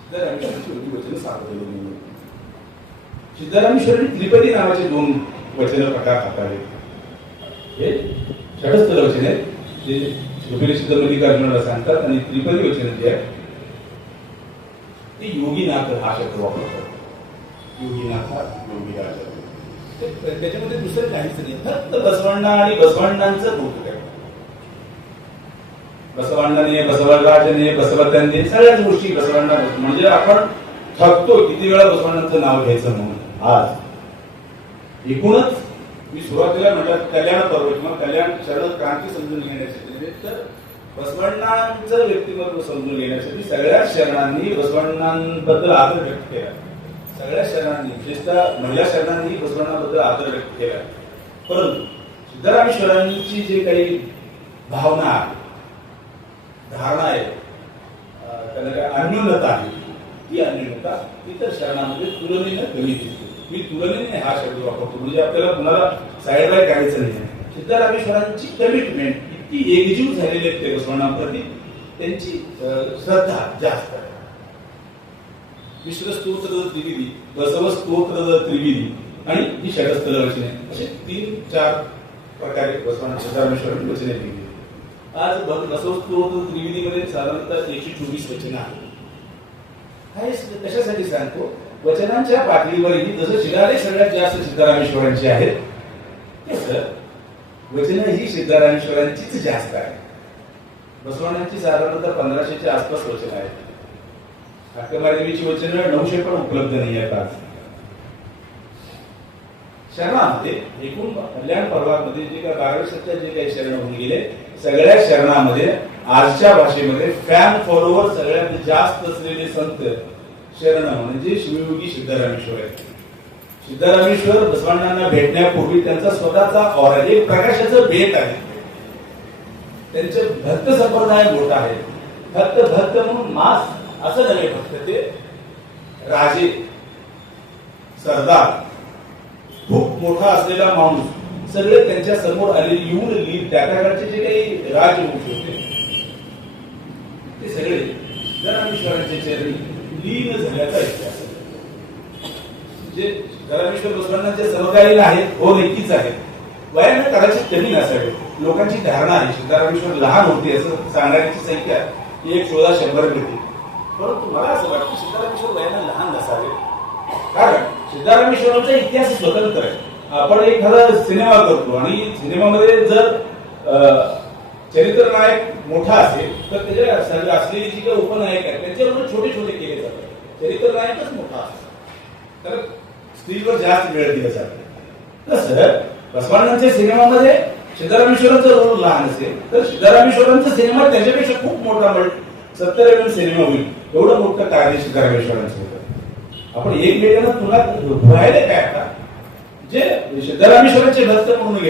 सिद्धरामेश्वरांची एवढी वचनं सापडलेली नाही. सिद्धरामेश्वरांनी त्रिपदी नावाचे 2 वचन प्रकार हाताळले. हे षडस्थल वचन आहेत ते कपिल सिद्ध मल्लिकार्जुनाला सांगतात आणि त्रिपदी वचन जे आहे ते योगीनाथ हा शब्द वापरतात. योगीनाथ हा योगीराज. त्याच्यामध्ये दुसरं काहीच नाही, फक्त बसवण्णा आणि बसवण्णांचं कौतुक आहे. बसवण्णाने, बसवराजने, बसवत्यांनी सगळ्याच गोष्टी बसवण्णा. म्हणजे आपण थकतो किती वेळा बसवण्णांचं नाव घ्यायचं म्हणून. आज एकूणच मी सुरुवातीला म्हटलं कल्याण पर्व किंवा कल्याण शरण क्रांती समजून घेण्यासाठी तर बसवण्णांचं व्यक्तिमत्व समजून घेण्यासाठी सगळ्या शरणांनी बसवण्णांबद्दल आदर व्यक्त केला. सगळ्या शरणांनी, विशेषतः महिला शरणांनी बसवण्णाबद्दल आदर व्यक्त केला. परंतु सिद्धरामेश्वरांची जे काही भावना आहे, धारणा आहे, त्यांना काय अन्योन्यता आहे, ती अन्योन्यता इतर शरणांमध्ये तुलनेने कमी दिसते. मी तुलनेने हा शब्द वापरतो म्हणजे आपल्याला कुणाला साईड बाय करायचं नाही. सिद्धरामेश्वरांची कमिटमेंट इतकी एकजीव झालेली आहे बसवण्णांप्रती, त्यांची श्रद्धा जास्त आहे. विश्वस्तोत्र त्रिविधी, बसव स्तोत्र त्रिविधी आणि ही षडस्थल वचने असे 3-4 प्रकारे बसवण्णा सिद्धरामेश्वरांची वचने लिहिली. आज बसव स्तोत्र त्रिविधीमध्ये साधारणतः 124 वचनं आहेत. हे कशासाठी सांगतो, वचनांच्या पातळीवरही जसं शिलालेख सगळ्यात जास्त सिद्धरामेश्वरांची आहेत तसं वचनं ही सिद्धरामेश्वरांचीच जास्त आहे. बसवण्णांची साधारणतः 1500च्या आसपास वचनं आहेत. अक्कमादेवीची वचनं 900 पण उपलब्ध नाही आहेत. आज शरणामध्ये एकूण कल्याण पर्वामध्ये जे काही 12 सत्या जे काही शरण होऊन गेले सगळ्या शरणामध्ये आजच्या भाषेमध्ये फॅन फॉलोवर सगळ्यात जास्त असलेले संत शरण म्हणजे शिवयोगी सिद्धरामेश्वर आहेत. सिद्धरामेश्वर बसवांना भेटण्यापूर्वी त्यांचा स्वतःचा ऑरा एक प्रकाशाचं बेट आहे. त्यांचे भक्त संप्रदाय मोठा आहे. भक्त भक्त म्हणून मास असं नव्हे, फक्त ते राजे सरदार खूप मोठा असलेला माणूस सगळे त्यांच्या समोर आले येऊन लीन त्या काळचे जे काही राजवंश होते ते सगळे सिद्धरामेश्वरांच्या चरणी लीन झाल्याचा इतिहास. जे सिद्धरामेश्वर बसवांचे समकालीन आहेत हो नक्कीच आहेत. वयाने कदाचित कमी नसावे. लोकांची धारणा आहे सिद्धरामेश्वर लहान होते असं सांगण्याची संख्या 1/100 होती. परंतु मला असं वाटतं सिद्धरामेश्वर वयाने लहान नसावे, कारण सिद्धरामेश्वरांचा इतिहास स्वतंत्र आहे. आपण एखादा सिनेमा करतो आणि सिनेमामध्ये जर चरित्र नायक मोठा असेल तर त्याच्या असलेली जी काही उपनायक आहेत त्यांच्यावर छोटे छोटे केले जातात. चरित्र नायकच मोठा असतो तर स्त्रीवर जास्त वेळ दिला जातो. तसं बसवांच्या सिनेमामध्ये सिद्धरामेश्वरांचा रोल लहान असेल तर सिद्धरामेश्वरांचा सिनेमा त्याच्यापेक्षा खूप मोठा 70 mm सिनेमा होईल एवढं मोठं कार्य सिद्धरामेश्वरांचं होतं. आपण एक वेळेला तुला व्हायला काय आता जे सिद्धरामेश्वरांचे भक्त म्हणून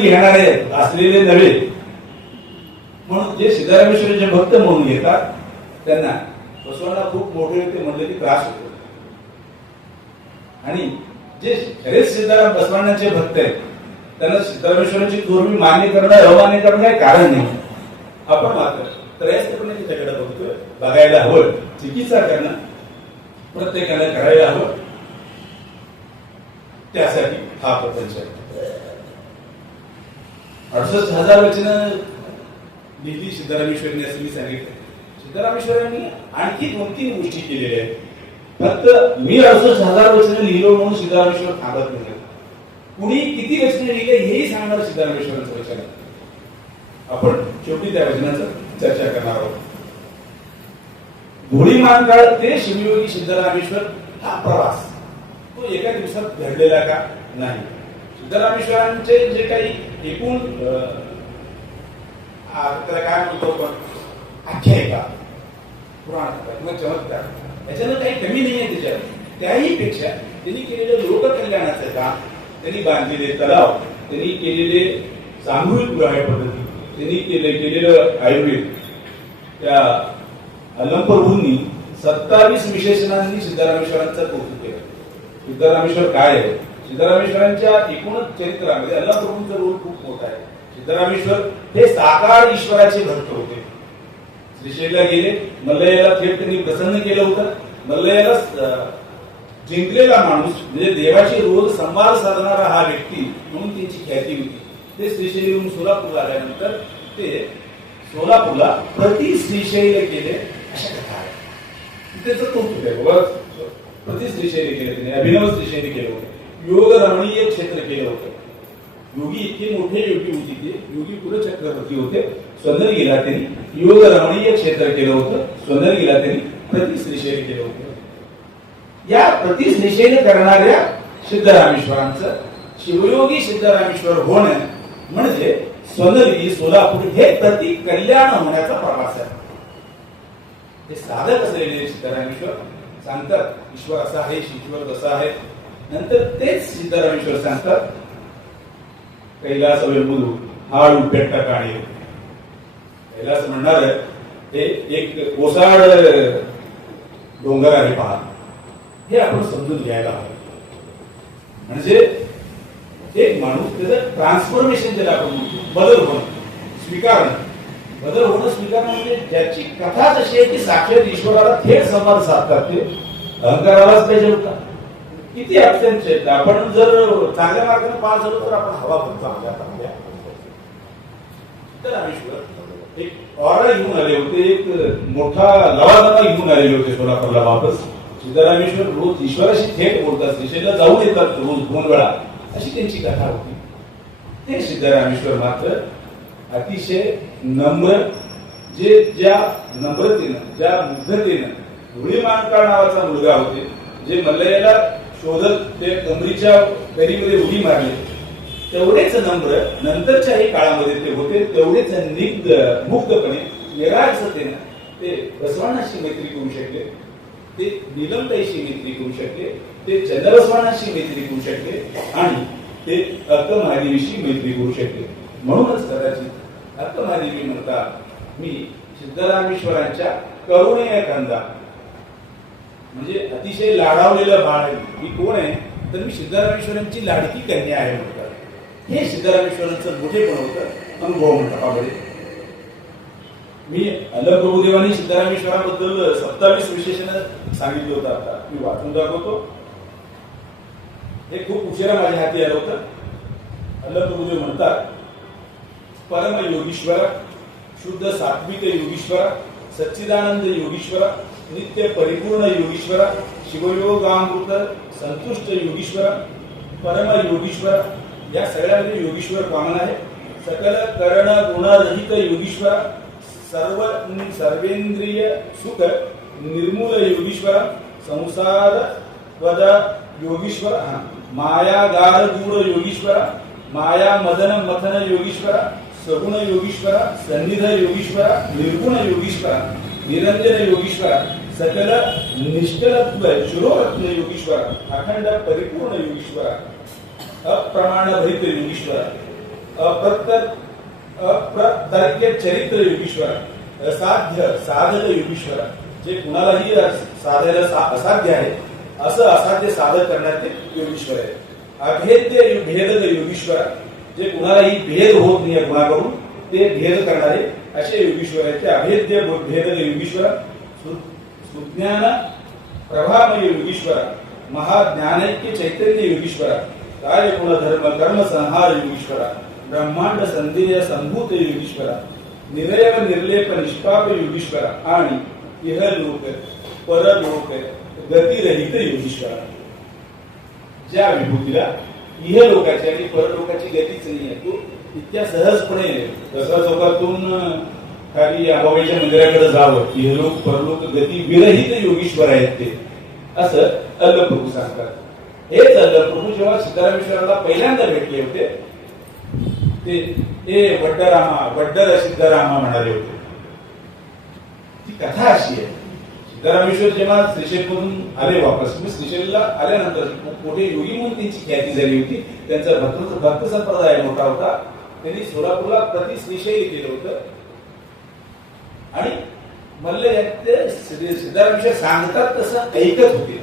घेणारे असलेले नव्हे, म्हणून जे सिद्धरामेश्वरांचे भक्त म्हणून घेतात त्यांना बसवांना खूप मोठे ते म्हणले की त्रास होतो. आणि जे खरेच सिद्धाराम बसवांचे भक्त आहेत त्यांना सिद्धरामेश्वरांची धोरणी मान्य करणं अमान्य करणं काही कारण नाही. आपण मात्र त्रयस्थपणे त्याच्याकडे बघतोय. बघायला हवं, चिकित्सा करणं प्रत्येकाला करायला हवं. त्यासाठी हा प्रपंच आहे. 68,000 वचनं लिहिली सिद्धरामेश्वरांनी असं मी सांगितलं. सिद्धरामेश्वरांनी आणखी 2-3 गोष्टी केलेल्या आहेत. फक्त मी 68,000 वचनं लिहिलो म्हणून सिद्धरामेश्वर थांबत नाही. कुणी किती वचनं लिहिले हेही सांगणार सिद्धरामेश्वरांचं वचन आहे. आपण शेवटी त्या वचनाचं चर्चा करणार आहोत. घोडीमान काळ ते शिवयोगी सिद्धरामेश्वर हा प्रवास तो एका दिवसात घडलेला का नाही. सिद्धरामेश्वरांचे जे काही एकूण काय म्हणतो आपण आख्यायिका पुराण किंवा चमत्कार याच्यानं काही कमी नाही आहे त्याच्यात. त्याही पेक्षा त्यांनी केलेलं लोककल्याणाचं काम, त्यांनी बांधलेले तलाव, त्यांनी केलेले सामूहिक विवाह पद्धती, त्यांनी केलेलं आयुर्वेद, त्या अलंप्रभूंनी 27 विशेषणांनी सिद्धरामेश्वरांचं कौतुक केलं. सिद्धरामेश्वर काय आहे? सिद्धरामेश्वरांच्या एकूणच चरित्रामध्ये अलंप्रभूंचा रोल खूप मोठा आहे. सिद्धरामेश्वर हे साकार ईश्वराचे भक्त होते. श्रीशैलला गेले, मल्लयाला थेट त्यांनी प्रसन्न केलं होतं. मल्लयाला जिंकलेला माणूस म्हणजे देवाशी रोज संवाद साधणारा हा व्यक्ती म्हणून त्यांची ख्याती होती. ते श्रीशैलीहून सोलापूरला आल्यानंतर ते सोलापूरला प्रति श्रीशैल केले अशा कथा आहे. त्याचं कौतुक आहे. प्रति श्रीशैली केले त्यांनी, अभिनव श्रीशैली केलं होतं. योग रमणीय क्षेत्र केलं होतं. योगी इतके मोठे योगी होते ते योगी कुलचक्रवर्ती होते. स्वंदरगीला त्यांनी योग रमणीय क्षेत्र केलं होतं. स्वंदरगीला त्यांनी प्रति श्रीशैली केलं होतं. या प्रति श्रीशैली करणाऱ्या सिद्धरामेश्वरांचं शिवयोगी सिद्धरामेश्वर होणं म्हणजे स्वंदरगी सोलापूर हे प्रति कल्याण होण्याचा प्रवास आहे. हे साधक असलेले सिद्धरामेश्वर सांगतात ईश्वर असा आहे, ईश्वर कसा आहे. नंतर तेच सिद्धरामेश्वर सांगतात कैलास वेंबुलू हाळू पेट्ट काणी. कैलास म्हणणार हे एक ओसाड डोंगर आहे पहा, हे आपण समजून घ्यायला हवं. म्हणजे एक माणूस त्याचं ट्रान्सफॉर्मेशन ज्याला आपण बदल होणं स्वीकारणं. बदल होणं स्वीकारणं म्हणजे ज्याची कथा जशी आहे की साक्षात ईश्वराला थेट संवाद साधतात ते अहंकारालाच पाहिजे होता. किती अत्यंत आहेत. आपण जर चांगल्या मार्गाने पास झालो तर आपण हवा बघतो आपल्या सिद्धरामेश्वर एक ऑर्डर घेऊन आले होते. एक मोठा लवाजमा घेऊन आलेले होते सोलापूरला वापस. सिद्धरामेश्वर रोज ईश्वराशी थेट बोलतात. श्रीशैलला जाऊन येतात रोज 2 वेळा अशी त्यांची कथा होती. ते सिद्धरामेश्वर मात्र अतिशय नम्र, जे ज्या नम्रतेनं ज्या मुग्धतेनं धुळीमानकाळ नावाचा मुलगा होते जे मल्लयाला शोधत ते कमरीच्या दरीमध्ये उडी मारले तेवढेच नम्र नंतरच्याही काळामध्ये ते होते, तेवढेच मुक्तपणे निरागसतेने ते बसवानाशी मैत्री करू शकले, ते नीलमताईशी मैत्री करू शकले, ते चंद्रबसवानाशी मैत्री करू शकले आणि ते अक्कमहादेवीशी मैत्री करू शकले. म्हणूनच कदाचित अक्कमहादेवी म्हणतात मी सिद्धरामेश्वरांच्या करुणेय कंदा, म्हणजे अतिशय लाडावलेलं बाळ आहे. ही कोण आहे तर मी सिद्धरामेश्वरांची लाडकी कन्या आहे म्हणतात. हे सिद्धरामेश्वरांचं मोठेपण होतं, अनुभव म्हणतात. बाबडे मी प्रभुदेवानी सिद्धरामेश्वराबद्दल 27 विशेषण सांगितलं होतं. आता मी वाचून दाखवतो. हे खूप उशिरा माझ्या हाती आलं होतं. प्रभुदेव म्हणतात परम योगीश्वर, शुद्ध सात्विक योगीश्वर, सच्चिदानंद योगीश्वर, नित्य परिपूर्ण योगीश्वर, शिवयोगामृत संतुष्ट योगीश्वर, परम योगीश्वर. या सगळ्यामध्ये योगीश्वर कॉमन आहे. सकल कर्ण गुणरहित योगीश्वर, सर्वेंद्रिय सुख निर्मूल योगीश्वर, संसार वद योगीश्वर, मायागार गूढ योगीश्वर, माया मदन मथन योगीश्वर, सगुण योगीश्वर, सन्निध योगीश्वर, निर्गुण योगीश्वर, निरंजन योगीश्वर, सकल निष्कलत्व शिरोरत्न योगीश्वर, अखंड परिपूर्ण योगीश्वर, अप्रमाण भरित योगीश्वर, अप्रतर्क्य चरित्र योगीश्वर, असाध्य साधक योगीश्वर, जे कुणालाही साधायला असाध्य आहे असं असाध्य साधन करणारे योगीश्वर आहे. अभेद्य भेदक योगीश्वर, जे कुणालाही भेद होत नाही कुणाकडून ते भेद करणारे असे योगीश्वर आहेत. ते अभेद्य भेदक योगीश्वर, सुज्ञान प्रभामय योगीश्वर, महाज्ञानैक्य चैतन्य योगीश्वर, कार्य गुण धर्म कर्म संहार योगीश्वर, ब्रह्मांड संदेय संभूत योगीश्वर, निरयव निर्लेप निष्पाप योगीश्वर आणि इहलोक परलोक गतिरहित योगीश्वर. ज्या विभूतीला इहलोकाची आणि परलोकाची गतीच नाही आहे, तो इतक्या सहजपणे दसरा चौकातून खाली अंबाबाईच्या मंदिराकडे जावं, इहलोक परलोक गती विरहित योगीश्वर आहेत ते, असं अल्लप्रभू सांगतात. हेच अल्लप्रभू जेव्हा सिद्धरामेश्वराला पहिल्यांदा भेटले होते ते वड्डरामा वड्डर सिद्धरामा म्हणाले होते. ती कथा अशी आहे. सिद्धरामेश्वर जेव्हा श्रीशैलमधून आले वापस, मी श्रीशैलला आल्यानंतर मोठे योगी म्हणून त्यांची ख्याती झाली होती. त्यांचा भक्त संप्रदाय मोठा होता. त्यांनी सोलापूरला प्रति श्रीशैल केलं होतं आणि म्हणले सिद्धरामेश्वर सांगतात तसं ऐकत होते.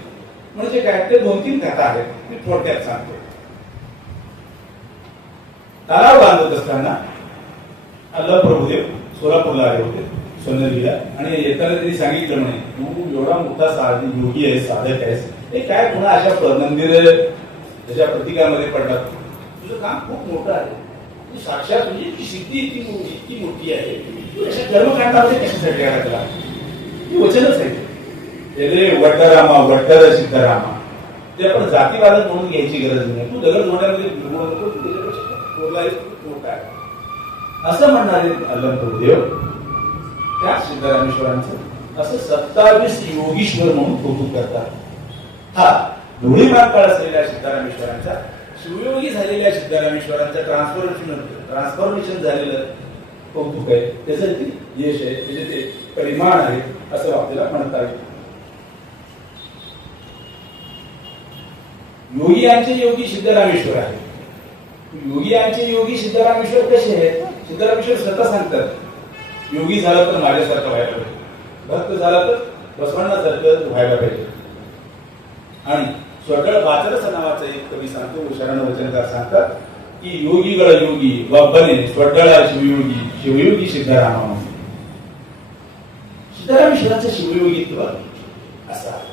म्हणजे काय, ते 2-3 कथा आहेत, मी थोडक्यात सांगतो. तलाव बांधत असताना प्रभुदेव सोलापूरला आले होते सोनेरीला, आणि येताना त्यांनी सांगितलं म्हणे तू एवढा मोठा योगी आहेस, साधक आहेस, हे काय पुन्हा अशा मंदिर त्याच्या प्रतीकामध्ये पडतात, तुझं काम खूप मोठं आहे, तू साक्षात म्हणजे ती सिद्धी इतकी मोठी आहे, तू अशा कर्मकांडामध्ये कशासाठी आला त्याला, ती वचनच आहे. ते वड्डरामा वड्डर सिद्धरामा, ते आपण जातीवादक म्हणून घ्यायची गरज नाही. तू दगड मोठ्यामध्ये मोठा आहे असं म्हणणारे प्रभुदेव त्या सिद्धरामेश्वरांचं असं 27 योगीश्वर म्हणून कौतुक करतात. हा धुळीमार काळ असलेल्या सिद्धरामेश्वरांचा, शिवयोगी झालेल्या सिद्धरामेश्वरांचा ट्रान्सफॉर्मेशन झालेलं कौतुक आहे. त्याचं ते यश आहे, त्याचे ते परिमाण आहे असं आपल्याला म्हणता येईल. योगी यांचे योगी सिद्धरामेश्वर आहे. योगी यांचे योगी सिद्धरामेश्वर कसे आहेत? सिद्धरामेश्वर स्वतः सांगतात योगी झाला तर माझ्यासारखं व्हायला पाहिजे, भक्त झाला तर बसवण्णासारखं व्हायला पाहिजे. आणि स्वगळ बाचरस नावाचा एक कवी सांगतो, शरण वचनकार सांगतात की योगी गळ योगी बने स्वगळा शिवयोगी, शिवयोगी सिद्धरामा. सिद्धरामेश्वरांचं शिवयोगित्व असं आहे.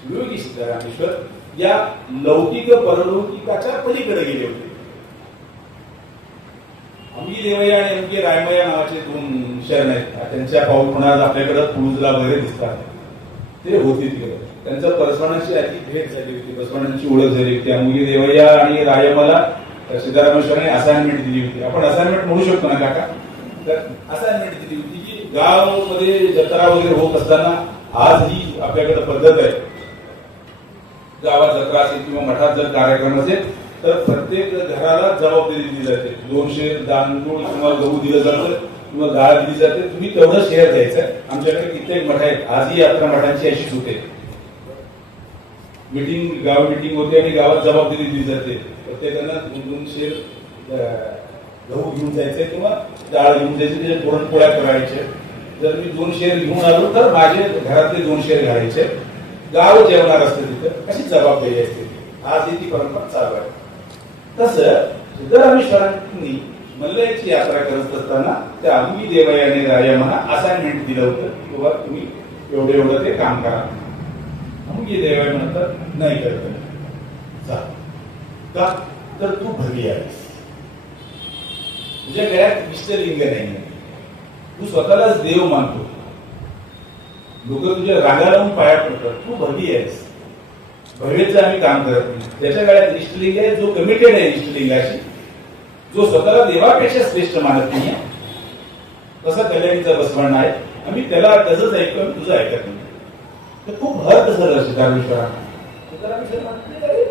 शिवयोगी सिद्धरामेश्वर या लौकिक परलौकिकाच्या पलीकडे गेले होते. अंगी देवया आणि अंगी रायमया नावाचे 2 शरण आहेत. त्यांच्या पाऊल खुणात आपल्याकडे पुरुजला वगैरे दिसतात. ते होते तिकडे. त्यांच्या बसवण्णाची अति भेट झाली होती, बसवण्णाची ओळख झाली होती. अंगी देवया आणि रायमला सिद्धरामेश्वरांनी असाइनमेंट दिली होती. आपण असाइनमेंट म्हणू शकतो ना काका? तर असाइनमेंट दिली होती की गावामध्ये जत्रा वगैरे होत असताना आज ही आपल्याकडे पद्धत आहे गावात जत्रा असेल किंवा मठात जर कार्यक्रम असेल तर प्रत्येक घराला जबाबदारी दिली जाते. 2 शेर तांदूळ किंवा गहू दिलं जातं किंवा डाळ दिली जाते. तुम्ही तेवढं शेअर द्यायचं. आमच्याकडे कित्येक मठ आहेत, आजही यात्रा मठांची अशीच होते. गाव मिटिंग होते आणि गावात जबाबदारी दिली जाते. प्रत्येकानं 2 शेर गहू घेऊन जायचे किंवा डाळ घेऊन जायचे, त्याच्या पुरणपोळ्या करायचे. जर मी 2 शेर घेऊन आलो तर माझे घरातले 2 शेर घालायचे. गाव जेवणार असतं तिथं, अशी जबाबदारी असते. आज ती परंपरा चालू आहे. तसं सिद्धरामेश्वरांनी मल्लयाची यात्रा करत असताना त्या अंगी देवयाने राया म्हणा असाइनमेंट दिलं होतं किंवा तुम्ही एवढं ते काम करा. अंगी देवय म्हणतात नाही करत का तर तू भरली आहेस. तुझ्या गळ्यात इष्टलिंग नाही, तू स्वतःलाच देव मानतो. लोक तुझ्या रागा लावून पाया पडतात. तू भरली आहेस. भव्यचं आम्ही काम करत नाही. त्याच्या गळ्यात इष्टलिंग आहे, जो कमिटेड आहे इष्टलिंगाशी, जो स्वतःला देवापेक्षा श्रेष्ठ मानत नाही, तसा कल्याणीचा बसवण आहे. आम्ही त्याला त्याच ऐकतो, आम्ही तुझं ऐकत नाही. तर खूप हर्ट झालं सिद्धरामेश्वरांना. सिद्धरामेश्वर म्हटले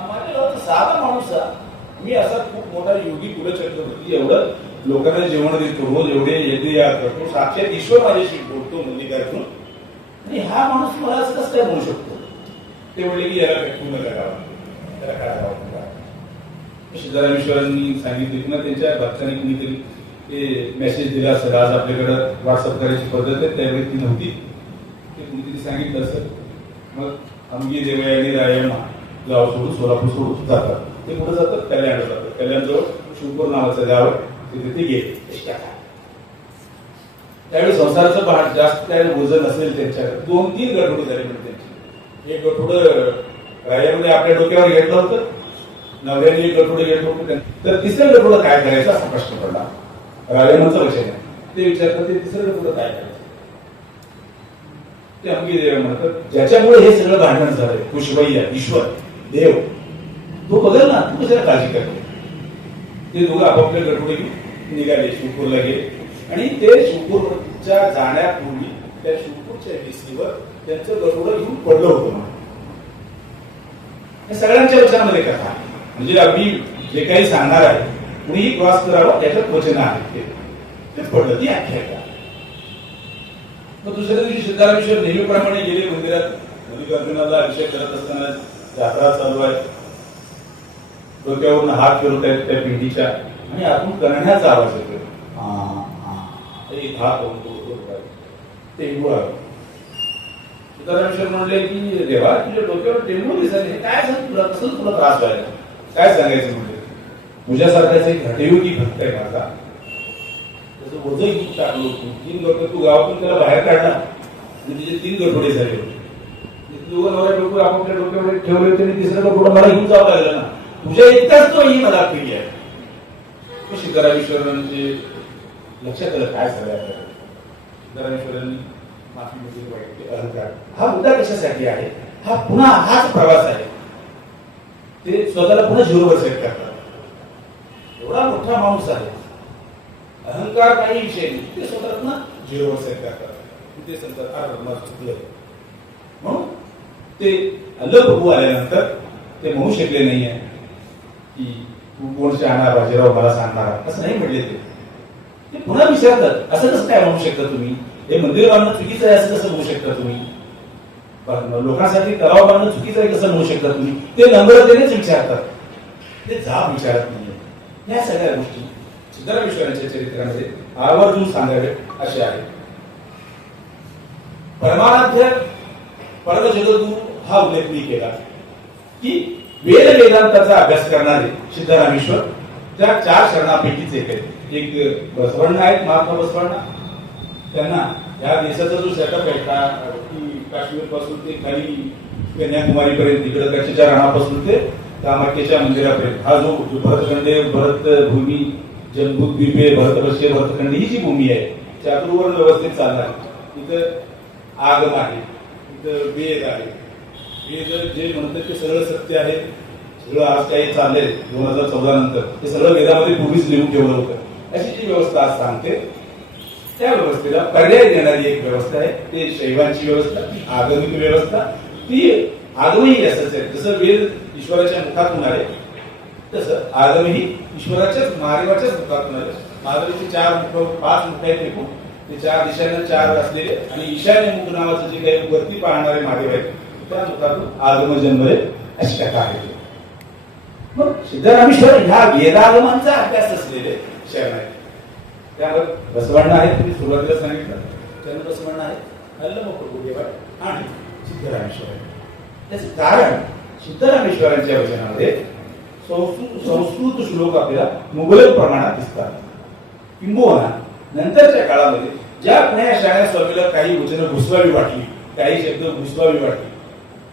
माझ्या गावचा साधा माणूस मी असा खूप मोठा योगी कुलचक्रवर्ती, एवढं लोकांना जेवण देतो, रोज एवढे यज्ञ करतो, साक्षात ईश्वर माझ्याशी बोलतो मल्लिकार्जुन, आणि हा माणूस मला असं कसं काय म्हणू शकतो. ते म्हणले की याला भेटू नका गावा, त्याला काय गावा. सिद्धरामेश्वरांनी सांगितले की ना त्यांच्या भक्तांनी कुणीतरी ते मेसेज दिला असेल. आज आपल्याकडं व्हॉट्सअप करायची पद्धत आहे, त्यावेळी ती नव्हती. ते कुणीतरी सांगितलं असेल. मग अंगी देवयानी रायम्मा गाव सोडून सोलापूर सोडून जातात. ते कुठं जातात, कल्याणला जातात. कल्याणजवळ शिवपूर नावाचं गाव आहे, तिथे ते गेले. त्यावेळी संसाराचं भाट जास्त त्यावेळी वजन असेल त्यांच्याकडे. 2-3 गठोडे झाले म्हणजे त्यांची. एक गठोडं रायामध्ये आपल्या डोक्यावर घेतलं होतं, नवऱ्याने एक गठोडे घेतलं होतं. तर तिसरं गठोडं काय करायचं असा प्रश्न पडला. रायमाचं लक्ष नाही. ते विचारतात ते तिसरं गठोडं काय करायचं. ते अंगी देव म्हणतात ज्याच्यामुळे हे सगळं भांडण झालंय, कुशवय्या ईश्वर देव, तो बघल ना, तू कशाला काळजी करते. ते दोघं आपापल्या गठोडे निघाले, शिवपूरला गेले. आणि ते शिवपूरच्या जाण्यापूर्वी त्या शिवपूरच्या वेशीवर त्यांचं गठोडं घेऊन पडलं होतं. हे सगळ्यांच्या वचनामध्ये कथा, म्हणजे अगदी जे काही सांगणार आहे कुणीही क्रॉस करावं त्याच्यात वचन आहे. ते पडलं, ती आख्यायिका. मग दुसऱ्या दिवशी सिद्धरामेश्वर नेहमीप्रमाणे गेले मंदिरात. मल्लिकार्जुनाला अभिषेक करत असताना यात्रा चालू आहे. डोक्यावरून हात फिरवत आहेत त्या पिंडीच्या, आणि आतून करण्याचा आवाज येतो. ते सिद्धरामेश्वर म्हणले की देवा तुझ्या डोक्यावर टेंबू दिसायला काय सांग, तुला कसं तुला त्रास व्हायला, काय सांगायचं म्हणले. तुझ्यासारखाच एक हठयोगी भक्त आहे माझा, त्याचं ओझं घेऊन टाकलो. 3 गठोडे तू गावातून त्याला बाहेर काढला आणि तिचे 3 गठोडे झाले. दोघं नवऱ्या डोकं आपापल्या डोक्यावर ठेवले होते आणि तिसरं गठोडं मला घेऊन जावं लागलं ना. तुझ्या इतकाच तो ही मला केली आहे. सिद्धरामेश्वरांचे लक्षात आलं काय झालं. सिद्धरामेश्वरांनी माफी मागितली. अहंकार हा मुद्दा कशासाठी आहे, हा पुन्हा हाच प्रवास आहे. ते स्वतःला पुन्हा झिरोवर सेट करतात. एवढा मोठा माणूस आहे, अहंकार काही विषय नाही, ते स्वतःला झिरोवर सेट करतात. ते सांगतात चुकलं म्हणून ते अलग बघू आल्यानंतर ते म्हणू शकले नाहीये की तू कोण शहाणा बाजीराव मला सांगणार, असं नाही म्हटले. ते पुन्हा विचारतात असं कसं काय म्हणू शकता तुम्ही, हे मंदिर बांधणं चुकीचं आहे असं कसं म्हणू शकता तुम्ही, लोकांसाठी तलाव बांधणं चुकीचं आहे कसं म्हणू शकता तुम्ही. ते नम्रतेनेच विचारतात, ते जाब विचारत नाही. या सगळ्या गोष्टी सिद्धरामेश्वरांच्या चरित्रामध्ये आवर्जून सांगावे असे आहे. परमाराध्य परमजगद्गुरु हा उल्लेख मी केला की वेद वेदांताचा अभ्यास करणारे सिद्धरामेश्वर त्या 4 शरणापैकीच एक आहेत. एक बसवण्ण आहेत, महात्मा बसवण्ण. त्यांना या देशाचा जो सेटअप आहे की काश्मीर पासून ते खाली कन्याकुमारी पर्यंत, इकडे कच्छच्या राणापासून ते कामाख्याच्या मंदिरापर्यंत हा जो भरतखंड, भरतभूमी, जम्बूद्वीपे, भरतवर्षीय भरतखंड ही जी भूमी आहे चातुर्वर्ण व्यवस्थित चालणार. इथं आगम आहे, इथं वेद आहे. वेद जे म्हणतात ते सगळं सत्य आहे. सगळं आज काही चाललंय 2014 नंतर ते सगळं वेदामध्ये पूर्वीच लिहून ठेवलं होतं. अशी जी व्यवस्था आज सांगते, त्या व्यवस्थेला पर्याय देणारी एक व्यवस्था आहे. ते शैवांची व्यवस्था, ती आगमिक व्यवस्था, ती आगमही असंच आहे. जसं वेद ईश्वराच्या मुखातून आले तसं आगमही ईश्वराच्याच महादेवाच्याच मुखातून आले. महादेवाचे 5 मुख आहेत एकूण. ते 4 दिशांना 4 असलेले आणि ईशान्य मुख नावाचं जे काही वरती पाहणारे महादेव आहेत त्या मुखातून आगम जन्मले अशी कथा आहे. मग सिद्धरामेश्वर ह्या वेदागमांचा अभ्यास असलेले शरण आहेत. त्यावर बसवण्णा आहेत, तुम्ही सुरुवातीला सांगितलं चंद्र बसवण्णा आहेत, हल्लमप्रभुदेव आणि सिद्धरामेश्वर आहे. त्याचं कारण सिद्धरामेश्वरांच्या वचनामध्ये संस्कृत श्लोक आपल्याला मुबलक प्रमाणात दिसतात. किंबहुना नंतरच्या काळामध्ये ज्या पुण्या शाळा स्वामीला काही वचनं घुसवावी वाटली, काही शब्द घुसवावी वाटली,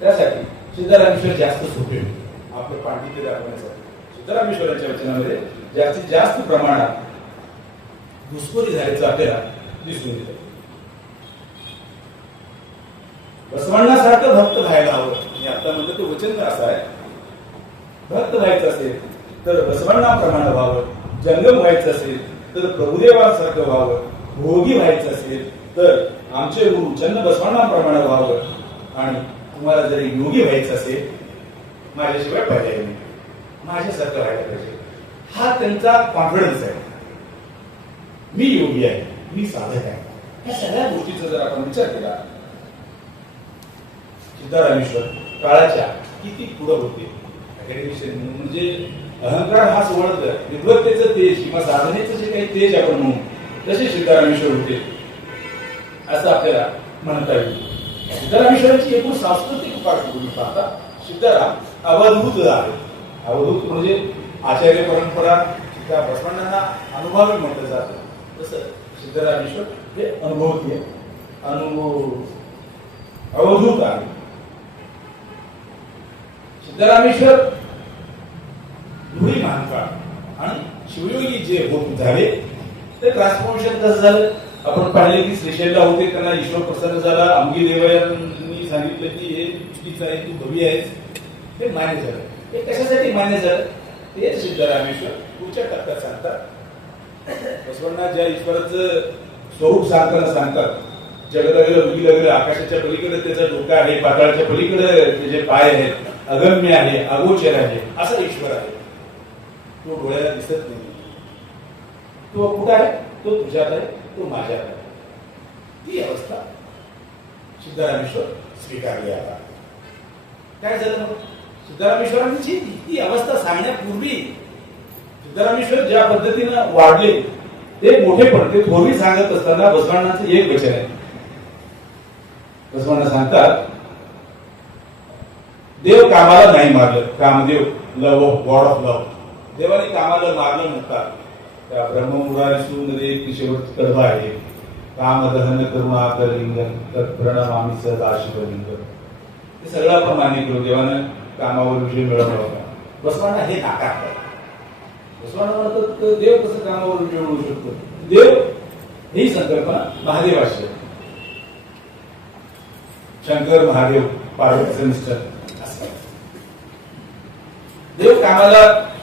त्यासाठी सिद्धरामेश्वर जास्त सोपे होते आपलं पांडित्य दाखवण्यासाठी. सिद्धरामेश्वरांच्या वचनामध्ये जास्तीत जास्त प्रमाणात घुसखोरी झाल्याचं आपल्याला दिसून येतं. बसवण्णासारखं भक्त व्हायला हवं. मी आता म्हणलं ते वचन असं आहे, भक्त व्हायचं असेल तर बसवण्णाप्रमाणे व्हावं, जंगम व्हायचं असेल तर प्रभुदेवांसारखं व्हावं, भोगी व्हायचं असेल तर आमचे गुरु चंद्र बसवण्णाप्रमाणे व्हावं, आणि तुम्हाला जरी योगी व्हायचं असेल माझ्याशिवाय पर्याय नाही, माझ्यासारखं व्हायला पाहिजे. हा त्यांचा कॉन्फिडन्स आहे. मी योगी आहे, मी साधक आहे. या सगळ्या गोष्टीचा जर आपण विचार केला, सिद्धरामेश्वर काळाच्या किती पुढे होते. अकॅडमिशियन म्हणजे अहंकार हा सोडत विद्वत्तेचं तेज किंवा साधनेचं जे काही तेज आपण म्हणू तसे सिद्धरामेश्वर होते असं आपल्याला म्हणता येईल. सिद्धरामेश्वराची एकूण सांस्कृतिक पार्श्वभूमी पाहता सिद्धराम अवधूत आहे. अवधूत म्हणजे आचार्य परंपरा त्या बसवण्णांना अनुभवी म्हटलं जातं. तसं सिद्धरामेश्वर हे अनुभवतीय अवधूत आहे. सिद्धरामेश्वर धुळी महाकाळ आणि शिवयोगी जे होत झाले ते ट्रान्सफॉर्मेशन कसं झालं आपण पाहिले की श्रीशैलला होते, त्यांना ईश्वर प्रसन्न झाला. अंगी देवयांनी सांगितलं की हे चुकीचं आहे, तू भवी आहेस. ते मान्य झालं. हे कशासाठी मान्य झालं ते सिद्धरामेश्वर पुढच्या टप्प्यात सांगतात. बसवण्णा ज्या ईश्वराचं स्वरूप सांगतात, जगदगल उगीलगल आकाशाच्या पलीकडे त्याचं डोकं आहे, पाताळाच्या पलीकडे त्याचे पाय आहेत, अगम्य आहे, अगोचर आहे, असा ईश्वर आहे. तो डोळ्याला दिसत नाही. तो कुठं आहे? तो तुझ्यात आहे, तो माझ्यात आहे. ती अवस्था सिद्धरामेश्वर स्वीकारली. आता काय झालं? सिद्धरामेश्वरांची ती अवस्था सांगण्यापूर्वी सिद्धरामेश्वर ज्या पद्धतीनं वाढले ते मोठे पडते थोरवी सांगत असताना बसवण्णाचं एक वचन आहे. बसवण्णा सांगतात, देव कामाला नाही मारलं. कामदेव, लव, गॉड ऑफ लव. देवाने कामाला मारलं म्हणतात. त्या ब्रह्ममुरारी शेवट कडवा आहे. काम दहन करुणाकर लिंगन तत्प्रणम आम्ही सदा शिवलिंग. हे सगळं आपण मान्य करू. देवानं कामावर विजय मिळवला होता. बसवण्णा हे नाकारतात. बसवण्णा म्हणतात देव कसं कामावर विजय मिळवू शकतो? देव ही संकल्पना महादेवाची. शंकर महादेव पार्वतीचं मिस्टर असं. देव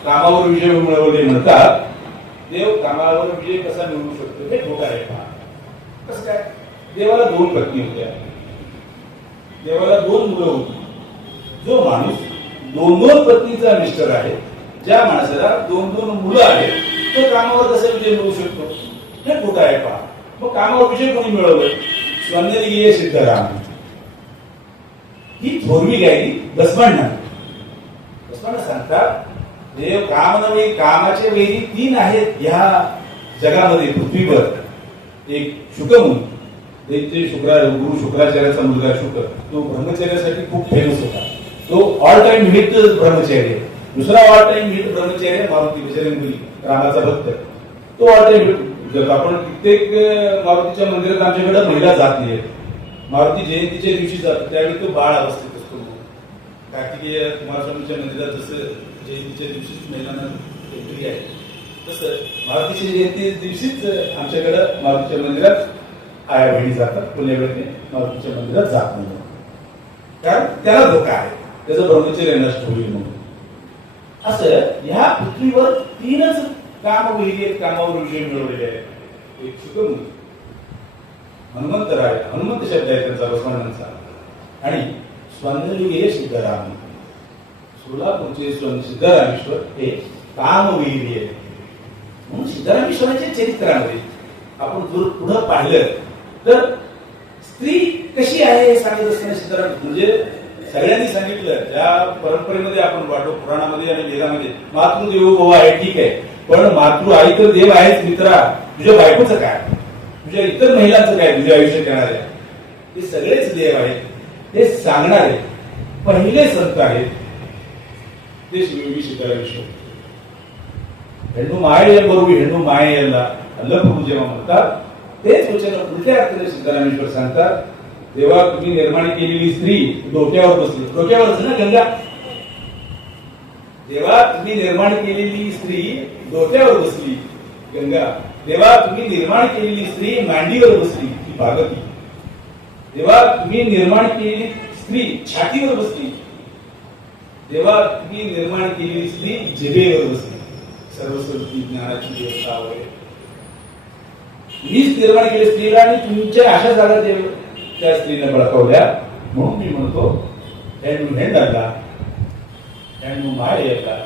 कामावर विजय मिळवले म्हणतात. देव कामावर विजय कसा मिळवू शकतो हे खोटं आहे. कसं काय? देवाला 2 पत्नी होत्या, देवाला 2 मुलं होती. जो माणूस 2 पत्नीचा मिस्टर आहे, ज्या माणसाला 2 मुलं आहेत, तो कामावर कसा विजय मिळवू शकतो? हे खोटं आहे. पहा, मग कामावर विजय कोणी मिळवलं? स्वनेलिये सिद्धराम. ही थोरवी गायली बसवण्णा. बसवण्णा सांगतात देव काम नव्हे, कामाचे वेदी 3 आहेत ह्या जगामध्ये, पृथ्वीवर. एक शुकमुनी, ते गुरु शुक्राचार्याचा मुलगा शुक्र, तो ब्रह्मचर्यासाठी खूप फेमस होता. तो ऑल टाइम हिट ब्रह्मचार्य. दुसरा all time hit ब्रह्मचार्य Maruti Bajrangbali, रामाचा भक्त. तो ऑल टाइम हिट. आपण कित्येक मारुतीच्या मंदिरात आमच्याकडे महिला जात नाहीत. मारुती जयंतीच्या दिवशी जातो त्यावेळी तो बाळ अवस्थेत असतो. कार्तिकेय कुमारस्वामीच्या मंदिरात जसं जयंतीच्या दिवशीच महिलांना एंट्री आहे, तसं मारुतीच्या जयंती दिवशीच आमच्याकडं मारुतीच्या मंदिरात आया बहिणी जातात. पुण्याकडे मारुतीच्या मंदिरात जात नाही, कारण त्याला धोका आहे, त्याचं ब्रह्मचर्य नष्ट होईल म्हणून. असं ह्या पृथ्वीवर 3च कामविधी आहेत, कामावर विजय मिळवलेले आहेत. एक शुकमुनी, हनुमंत राय, हनुमंत शब्द आहे त्यांचा बसवण्णांचा, आणि स्वर्णलिंगे सिद्धराम, सोलापूरचे सिद्धरामेश्वर हे कामवीर आहे. म्हणून सिद्धरामेश्वरांच्या चरित्रामध्ये आपण जर पुढे पाहिलं तर स्त्री कशी आहे हे सांगत असताना सिद्धराम म्हणजे सगळ्यांनी सांगितलं. ज्या परंपरेमध्ये आपण वाटतो पुराणामध्ये आणि वेदामध्ये मातृदेवो भव आहे, ठीक आहे, पण मातृ आई तर देव आहेच मित्रा. तुझ्या बायकोचं काय, तुझ्या इतर महिलांचं काय, तुझ्या आयुष्यात येणाऱ्या हे सगळेच देव आहेत. हे सांगणारे पहिले संत आहेत ते शिवयोगी सिद्धरामेश्वर. हेणू माये बरोबर हेणू मायेला अल्लप्रभू जेव्हा म्हणतात तेच वचन उलट्या अर्थाने सिद्धरामेश्वर सांगतात. तेव्हा तुम्ही निर्माण केलेली स्त्री डोक्यावर बसली, डोक्यावरच ना गंगा. तेव्हा तुम्ही निर्माण केलेली स्त्री डोक्यावर बसली गंगा. तेव्हा तुम्ही निर्माण केलेली स्त्री मांडीवर बसली ती पार्वती. तेव्हा तुम्ही निर्माण केलेली स्त्री छातीवर बसली. तेव्हा तुम्ही निर्माण केलेली स्त्री जिभेवर बसली. सर्वस्वरूपी ज्ञानाची देवता वगैरे मीच निर्माण केली स्त्रीला आणि तुमच्या अशा जागा त्या स्त्रीने बळकावल्या. म्हणून मी म्हणतो हेणू हेंडाला हेणू मायेला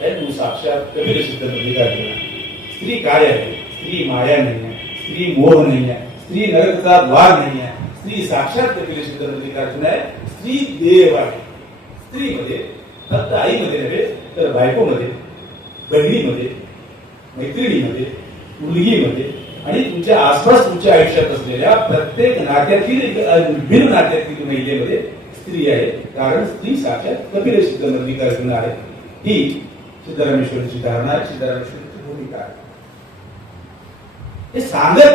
हेणू साक्षात कबीर सिद्ध मल्लिका गेला. स्त्री काय आहे? स्त्री माया नाही आहे, स्त्री मोह नाही आहे, स्त्री नरकचा द्वार नाही आहे, स्त्री साक्षात कबीर सिद्ध मल्लिकार्जुन आहे. स्त्री देव आहे. स्त्रीमध्ये फक्त आईमध्ये नव्हे तर बायकोमध्ये, बहिणीमध्ये, मैत्रिणीमध्ये, मुलगीमध्ये आणि तुमच्या आसपास तुमच्या आयुष्यात असलेल्या प्रत्येक नात्यातील भिन्न नात्यातील महिलेमध्ये स्त्री आहे. कारण स्त्री साक्षात कबीर सिद्ध मल्लिकार्जुन आहे. ही सिद्धरामेश्वराची धारणा आहे, सिद्धरामेश्वराची भूमिका आहे. हे सांगत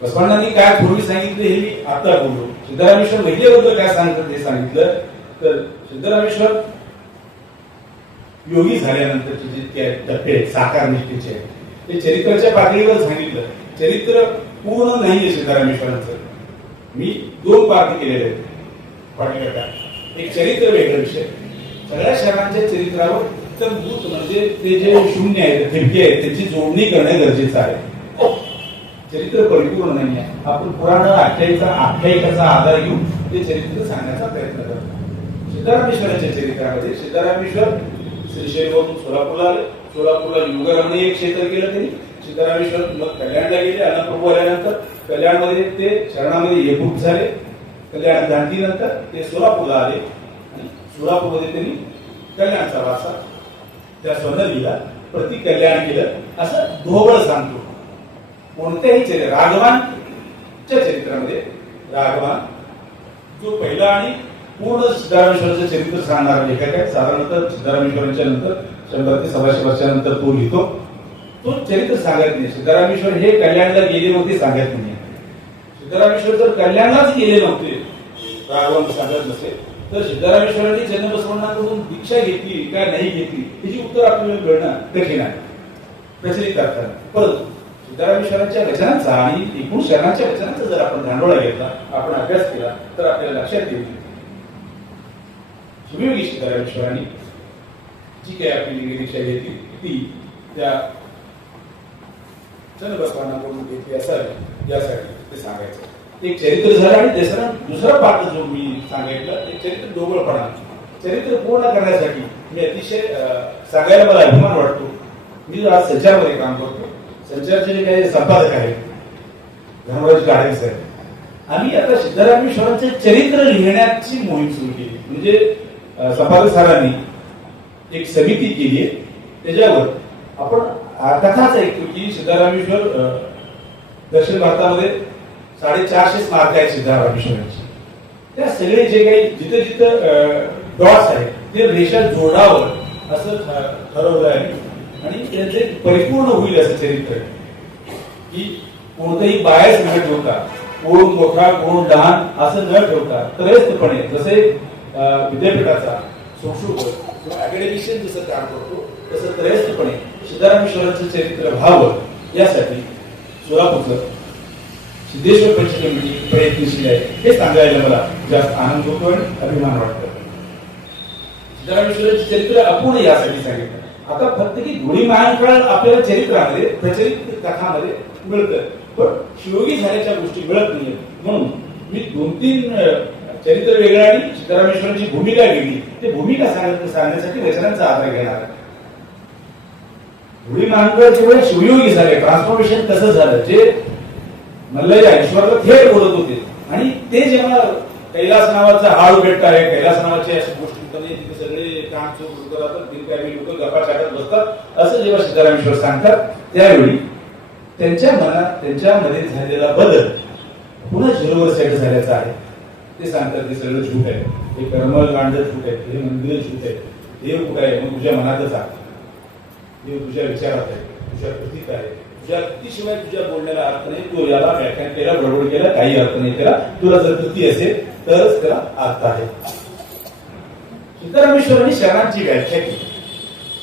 बसवण्णांनी काय पूर्वी सांगितलं हे मी आता बोललो. सिद्धरामेश्वर महिलेबद्दल काय सांगतात हे सांगितलं तर सिद्धरामेश्वर योगी झाल्यानंतरचे जितके टप्पे साकार निष्ठेचे आहेत ते चरित्राच्या पातळीवर सांगितलं. चरित्र पूर्ण नाहीये सिद्धरामेश्वरांचं. मी 2 पार्ट केलेले आहेत पाठीगटा. एक चरित्र वेगळा विषय. सगळ्या शहरांच्या चरित्रावर उत्तम भूत म्हणजे ते जे शून्य आहेत, ठिपके आहेत, त्याची जोडणी करणे गरजेचं आहे. चरित्र परिपूर्ण नाही आहे. आपण पुराण आख्यायिकाचा आधार घेऊन ते चरित्र सांगण्याचा प्रयत्न करतो. सिद्धरामेश्वरांच्या चरित्रामध्ये सिद्धरामेश्वर श्रीशैलवरून सोलापूरला आले. सोलापूरला युगरमणी एक क्षेत्र केलं त्यांनी. सिद्धरामेश्वर मग कल्याणला गेले. अनप्रभू आल्यानंतर कल्याणमध्ये ते शरणामध्ये एकूट झाले. कल्याण क्रांतीनंतर ते सोलापूरला आले आणि सोलापूरमध्ये त्यांनी कल्याणचा वारसा त्या स्वर्णलीला प्रति कल्याण केलं असं ढोबळ सांगतो. कोणत्याही चरित्र राघवांच्या चरित्रामध्ये राघवान जो पहिला आणि पूर्ण सिद्धरामेश्वराचं चरित्र सांगणारा लेखक आहे. साधारणतः सिद्धरामेश्वरांच्या नंतर 100 ते 125 वर्षानंतर तो लिहितो. तो चरित्र सांगत नाही. सिद्धरामेश्वर हे कल्याणला गेले होते सांगत नाही. सिद्धरामेश्वर जर कल्याणलाच गेले नव्हते राघवान सांगत नसेल तर सिद्धरामेश्वरांनी चन्नबसवण्णाकडून दीक्षा घेतली काय नाही घेतली त्याची उत्तर आपल्याला मिळणं कठीण आहे प्रचलित करताना. परंतु सिद्धरामेश्वरांच्या वचनांचा आणि एकूण शरणांच्या वचनांचा जर आपण धांडोळा घेतला, आपण अभ्यास केला तर आपल्याला लक्षात येईल शिवयोगी सिद्धरामेश्वरांनी जी काही आपली निरीक्षा घेतली ती त्या चन्नबसवण्णाकडून घेतली असावी यासाठी ते सांगायचं. एक चरित्र झालं आणि दुसरा पाठ जो मी सांगितलं ते चरित्र ढोबळपणा. चरित्र पूर्ण करण्यासाठी मी अतिशय सांगायला मला अभिमान वाटतो. मी आज संचारमध्ये काम करतो. संचारचे जे काही संपादक आहेत धर्मराज गाडगे सर, आम्ही आता सिद्धरामेश्वरांचे चरित्र लिहिण्याची मोहीम सुरू केली. म्हणजे संपादक सरांनी एक समिती केली आहे. त्याच्यावर आपण कथाच ऐकतो की सिद्धरामेश्वर दक्षिण भारतामध्ये 450 स्मारक आहेत सिद्धरामेश्वरांची. त्या सगळे जे काही जिथं जिथं डॉट्स आहेत ते रेषा जोडावं असं ठरवलं आहे आणि त्याचे परिपूर्ण होईल असं चरित्र की कोणतंही बायस न ठेवता, कोण मोठा कोण लहान असं न ठेवता त्रयस्थपणे जसे विद्यापीठाचा शिक्षक किंवा अकॅडमिशियन जसं काम करतो तसं त्रयस्थपणे सिद्धरामेश्वरांचं चरित्र व्हावं यासाठी सोलापूरचं सिद्धेश्वर पंच कमिटी प्रयत्नशील आहे. हे सांगायला मला जास्त आनंद होतो आणि अभिमान वाटतो. सिद्धरामेश्वरांचे चरित्र अपूर्ण यासाठी सांगितलं. आता फक्त की गुढी महाकाळ आपल्याला चरित्रामध्ये प्रचलित कथामध्ये मिळतं पण शिवयोगी झाल्याच्या गोष्टी मिळत नाहीये. म्हणून मी 2-3 चरित्र वेगळं आणि सिद्धरामेश्वरांची भूमिका वेगळी, ते भूमिका सांगण्यासाठी वचनांचा आधार घेणार आहे. धुळी मानकर जेवढे शिवयोगी झाले, ट्रान्सफॉर्मेशन कसं झालं, जे मल्लया ईश्वराला थेट बोलत होते, आणि ते जेव्हा कैलास नावाचा हाळू बेट आहे, कैलास नावाची अशा गोष्टी तिथे सगळे काम सुरू करतात, काही लोक गप्पा चाटत बसतात, असं जेव्हा सिद्धरामेश्वर सांगतात, त्यावेळी त्यांच्या मनात, त्यांच्यामध्ये झालेला बदल पुन्हा झिरोवर सेट झाल्याचा आहे. ते सांगतात ते सगळं झूट आहे, हे कर्मकांड झूट आहे, हे मंदिर झूट आहे, देव कुठे आहे, मग तुझ्या मनातच आहे, देव तुझ्या विचारात आहे, तुझ्या कृतीत आहे, तुझ्या कृतीशिवाय तुझ्या बोलण्याला अर्थ नाही. तू याला व्याख्यान केला, बडबड केला, काही अर्थ नाही त्याला. तुला जर कृती असेल तरच त्याला अर्थ आहे. सिद्धरामेश्वरांनी शरणांची व्याख्या केली.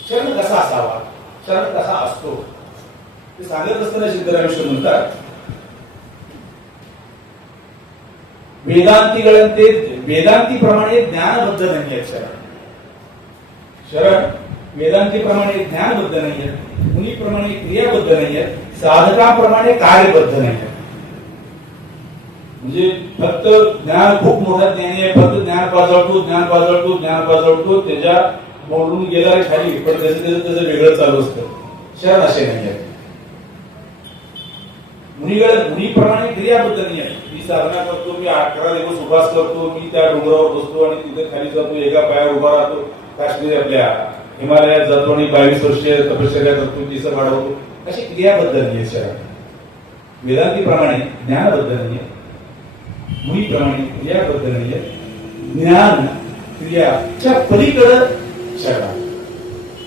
शरण कसा असावा, शरण कसा असतो ते सांगत असताना सिद्धरामेश्वर म्हणतात, वेदांतीप्रमाणे ज्ञानबद्ध नाही आहेत शरण. शरण वेदांतीप्रमाणे ज्ञानबद्ध नाही आहेत, मुनीप्रमाणे क्रियाबद्ध नाही आहेत, साधकांप्रमाणे कार्यबद्ध नाही आहेत. म्हणजे फक्त ज्ञान खूप मोठा ज्ञानी आहे, फक्त ज्ञान पाजळतो, त्याच्या बोलून गेला खाली, पण त्याचं वेगळं चालू असतं. शरण असे नाही आहेत. मुनीप्रमाणे क्रियाबद्ध नाही आहे. मी साधना करतो, मी 11 दिवस उपास करतो, मी त्या डोंगरावर बसतो आणि तिथे खाली जातो, एका पायावर उभा राहतो, काश्मीर आपल्या हिमालयात जातो आणि 22 वर्षे तपश्चर्या करतो, केस वाढवतो, अशी क्रियाबद्ध नाहीये शरण. वेदांतीप्रमाणे ज्ञानबद्ध नाहीये, मुनीप्रमाणे क्रियाबद्ध नाहीये, ज्ञान क्रियाच्या पलीकडे शरण.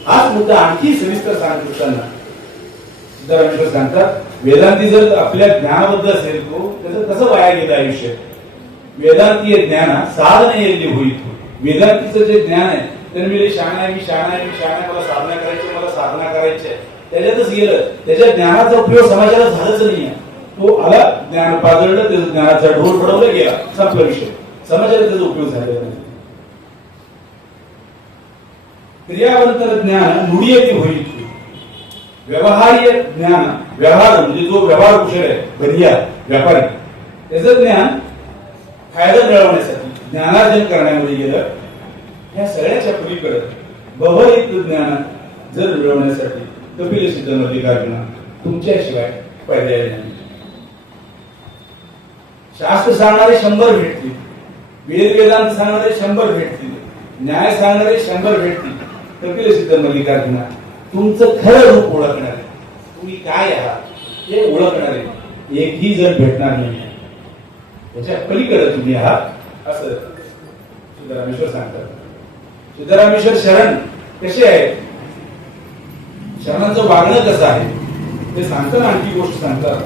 हाच मुद्दा आणखी सविस्तर सांगत असताना सिद्धरामेश्वर सांगतात, वेदांती जर आपल्या ज्ञानाबद्ध असेल, तो त्याचं कसं वाया गेलं आयुष्य. वेदांतीय ज्ञान साधन येल्ली होईल. वेदांतीचं जे ज्ञान आहे, तर मी शहाणा आहे, मला साधना करायची आहे, त्याच्यातच गेलं. त्याच्या ज्ञानाचा उपयोग समाजाला झालाच नाहीये. तो आला, ज्ञान पाजळलं, त्याचा ज्ञानाचा ढोल पडवला गेला, संपला विषय. समाजाला त्याचा उपयोग झालेला नाही. क्रियावंतर ज्ञान नुडियती होईल. व्यवहार्य ज्ञान, व्यवहार म्हणजे जो व्यवहार कुशल आहे, बनिया व्यापारी, त्याचं ज्ञान फायदा मिळवण्यासाठी, ज्ञानार्जन करण्यामध्ये गेलं. ह्या सगळ्याच्या पलीकडे बहरित ज्ञान जर मिळवण्यासाठी कपिल सिद्ध मल्लिकार्जुना तुमच्याशिवाय पर्याय नाही. शास्त्र सांगणारे 100 भेटतील, वेदांत सांगणारे 100 भेटतील, न्याय सांगणारे 100 भेटतील. कपिल सिद्ध मल्लिकार्जुना तुमचं खरं रूप ओळखणार आहे, तुम्ही काय आहात हे ओळखणार आहे, एकही जण भेटणार नाही. त्याच्या पलीकडे तुम्ही आहात असं सिद्धरामेश्वर सांगतात. सिद्धरामेश्वर शरण कसे आहेत, शरणांचं वागणं कसं आहे ते सांगताना आणखी गोष्ट सांगतात.